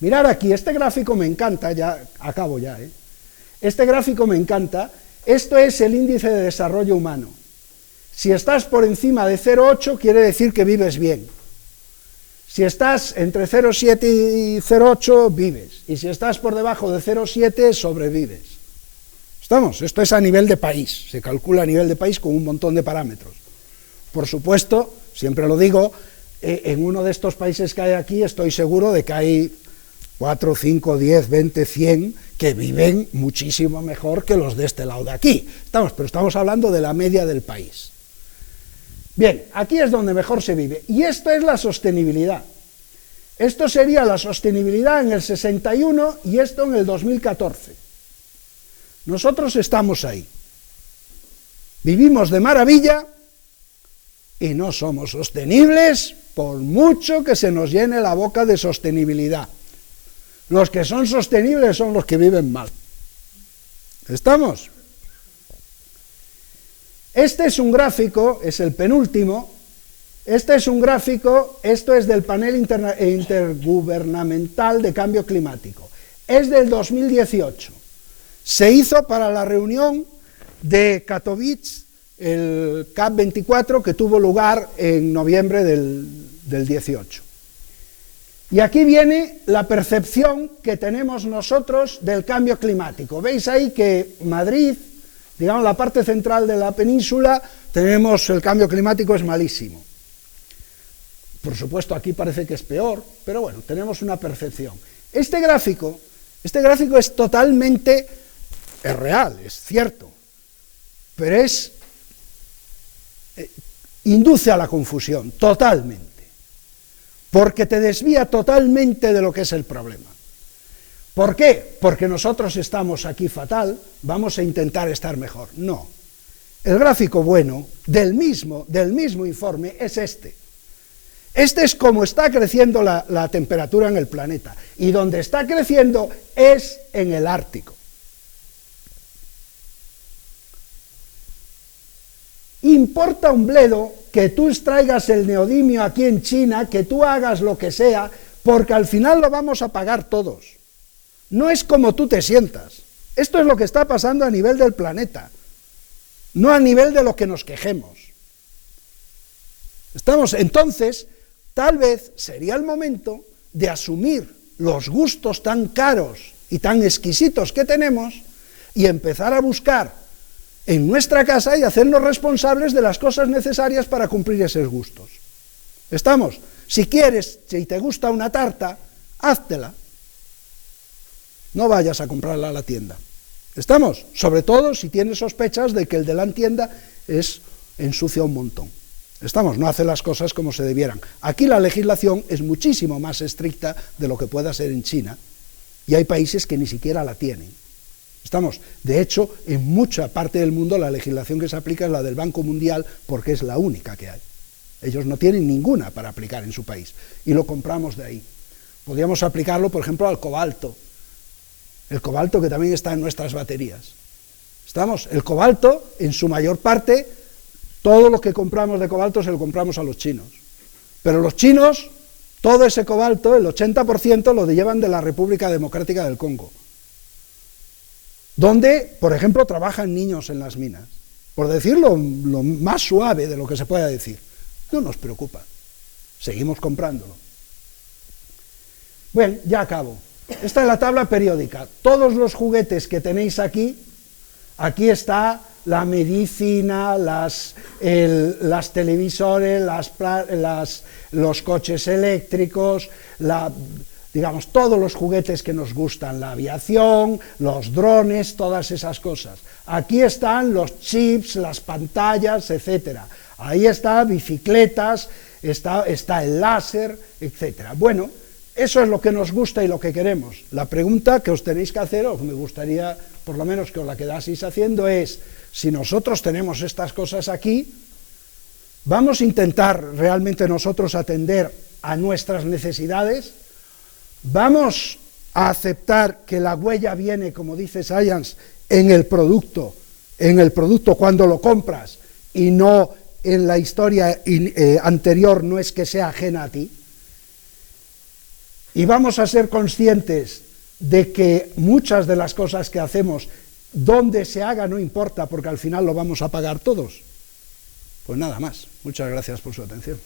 Mirad aquí, este gráfico me encanta, ya acabo ya, ¿eh? Este gráfico me encanta. Esto es el índice de desarrollo humano. Si estás por encima de 0,8 quiere decir que vives bien. Si estás entre 0,7 y 0,8 vives. Y si estás por debajo de 0,7 sobrevives. ¿Estamos? Esto es a nivel de país. Se calcula a nivel de país con un montón de parámetros. Por supuesto, siempre lo digo, en uno de estos países que hay aquí estoy seguro de que hay 4, 5, 10, 20, 100 que viven muchísimo mejor que los de este lado de aquí. Pero estamos hablando de la media del país. Bien, aquí es donde mejor se vive. Y esto es la sostenibilidad. Esto sería la sostenibilidad en el 61 y esto en el 2014. Nosotros estamos ahí. Vivimos de maravilla y no somos sostenibles por mucho que se nos llene la boca de sostenibilidad. Los que son sostenibles son los que viven mal. ¿Estamos? Este es un gráfico, es el penúltimo. Este es un gráfico, esto es del panel intergubernamental de cambio climático. Es del 2018. Se hizo para la reunión de Katowice, el COP24, que tuvo lugar en noviembre del 18. Y aquí viene la percepción que tenemos nosotros del cambio climático. Veis ahí que Madrid, digamos la parte central de la península, tenemos el cambio climático es malísimo. Por supuesto aquí parece que es peor, pero bueno, tenemos una percepción. Este gráfico es totalmente, es real, es cierto, pero induce a la confusión, totalmente. Porque te desvía totalmente de lo que es el problema. ¿Por qué? Porque nosotros estamos aquí fatal, vamos a intentar estar mejor. No. El gráfico bueno del mismo informe es este. Este es como está creciendo la temperatura en el planeta. Y donde está creciendo es en el Ártico. Importa un bledo que tú extraigas el neodimio aquí en China, que tú hagas lo que sea, porque al final lo vamos a pagar todos. No es como tú te sientas. Esto es lo que está pasando a nivel del planeta, no a nivel de lo que nos quejemos. Entonces, tal vez sería el momento de asumir los gustos tan caros y tan exquisitos que tenemos y empezar a buscar en nuestra casa y hacernos responsables de las cosas necesarias para cumplir esos gustos. ¿Estamos? Si quieres, si te gusta una tarta, háztela. No vayas a comprarla a la tienda. ¿Estamos? Sobre todo si tienes sospechas de que el de la tienda ensucia un montón. ¿Estamos? No hace las cosas como se debieran. Aquí la legislación es muchísimo más estricta de lo que pueda ser en China, y hay países que ni siquiera la tienen. ¿Estamos? De hecho, en mucha parte del mundo la legislación que se aplica es la del Banco Mundial porque es la única que hay. Ellos no tienen ninguna para aplicar en su país y lo compramos de ahí. Podríamos aplicarlo, por ejemplo, al cobalto. El cobalto que también está en nuestras baterías. ¿Estamos? El cobalto, en su mayor parte, todo lo que compramos de cobalto se lo compramos a los chinos. Pero los chinos, todo ese cobalto, el 80% lo llevan de la República Democrática del Congo, donde, por ejemplo, trabajan niños en las minas, por decirlo lo más suave de lo que se pueda decir. No nos preocupa, seguimos comprándolo. Bueno, ya acabo. Esta es la tabla periódica. Todos los juguetes que tenéis aquí está la medicina, las televisores, los coches eléctricos, digamos, todos los juguetes que nos gustan, la aviación, los drones, todas esas cosas. Aquí están los chips, las pantallas, etcétera. Ahí están bicicletas, está el láser, etcétera. Bueno, eso es lo que nos gusta y lo que queremos. La pregunta que os tenéis que hacer, o que me gustaría por lo menos que os la quedaseis haciendo, es, si nosotros tenemos estas cosas aquí, ¿vamos a intentar realmente nosotros atender a nuestras necesidades? ¿Vamos a aceptar que la huella viene, como dice Science, en el producto en el producto cuando lo compras y no en la historia anterior, no es que sea ajena a ti. Y vamos a ser conscientes de que muchas de las cosas que hacemos, donde se haga no importa, porque al final lo vamos a pagar todos. Pues nada más. Muchas gracias por su atención.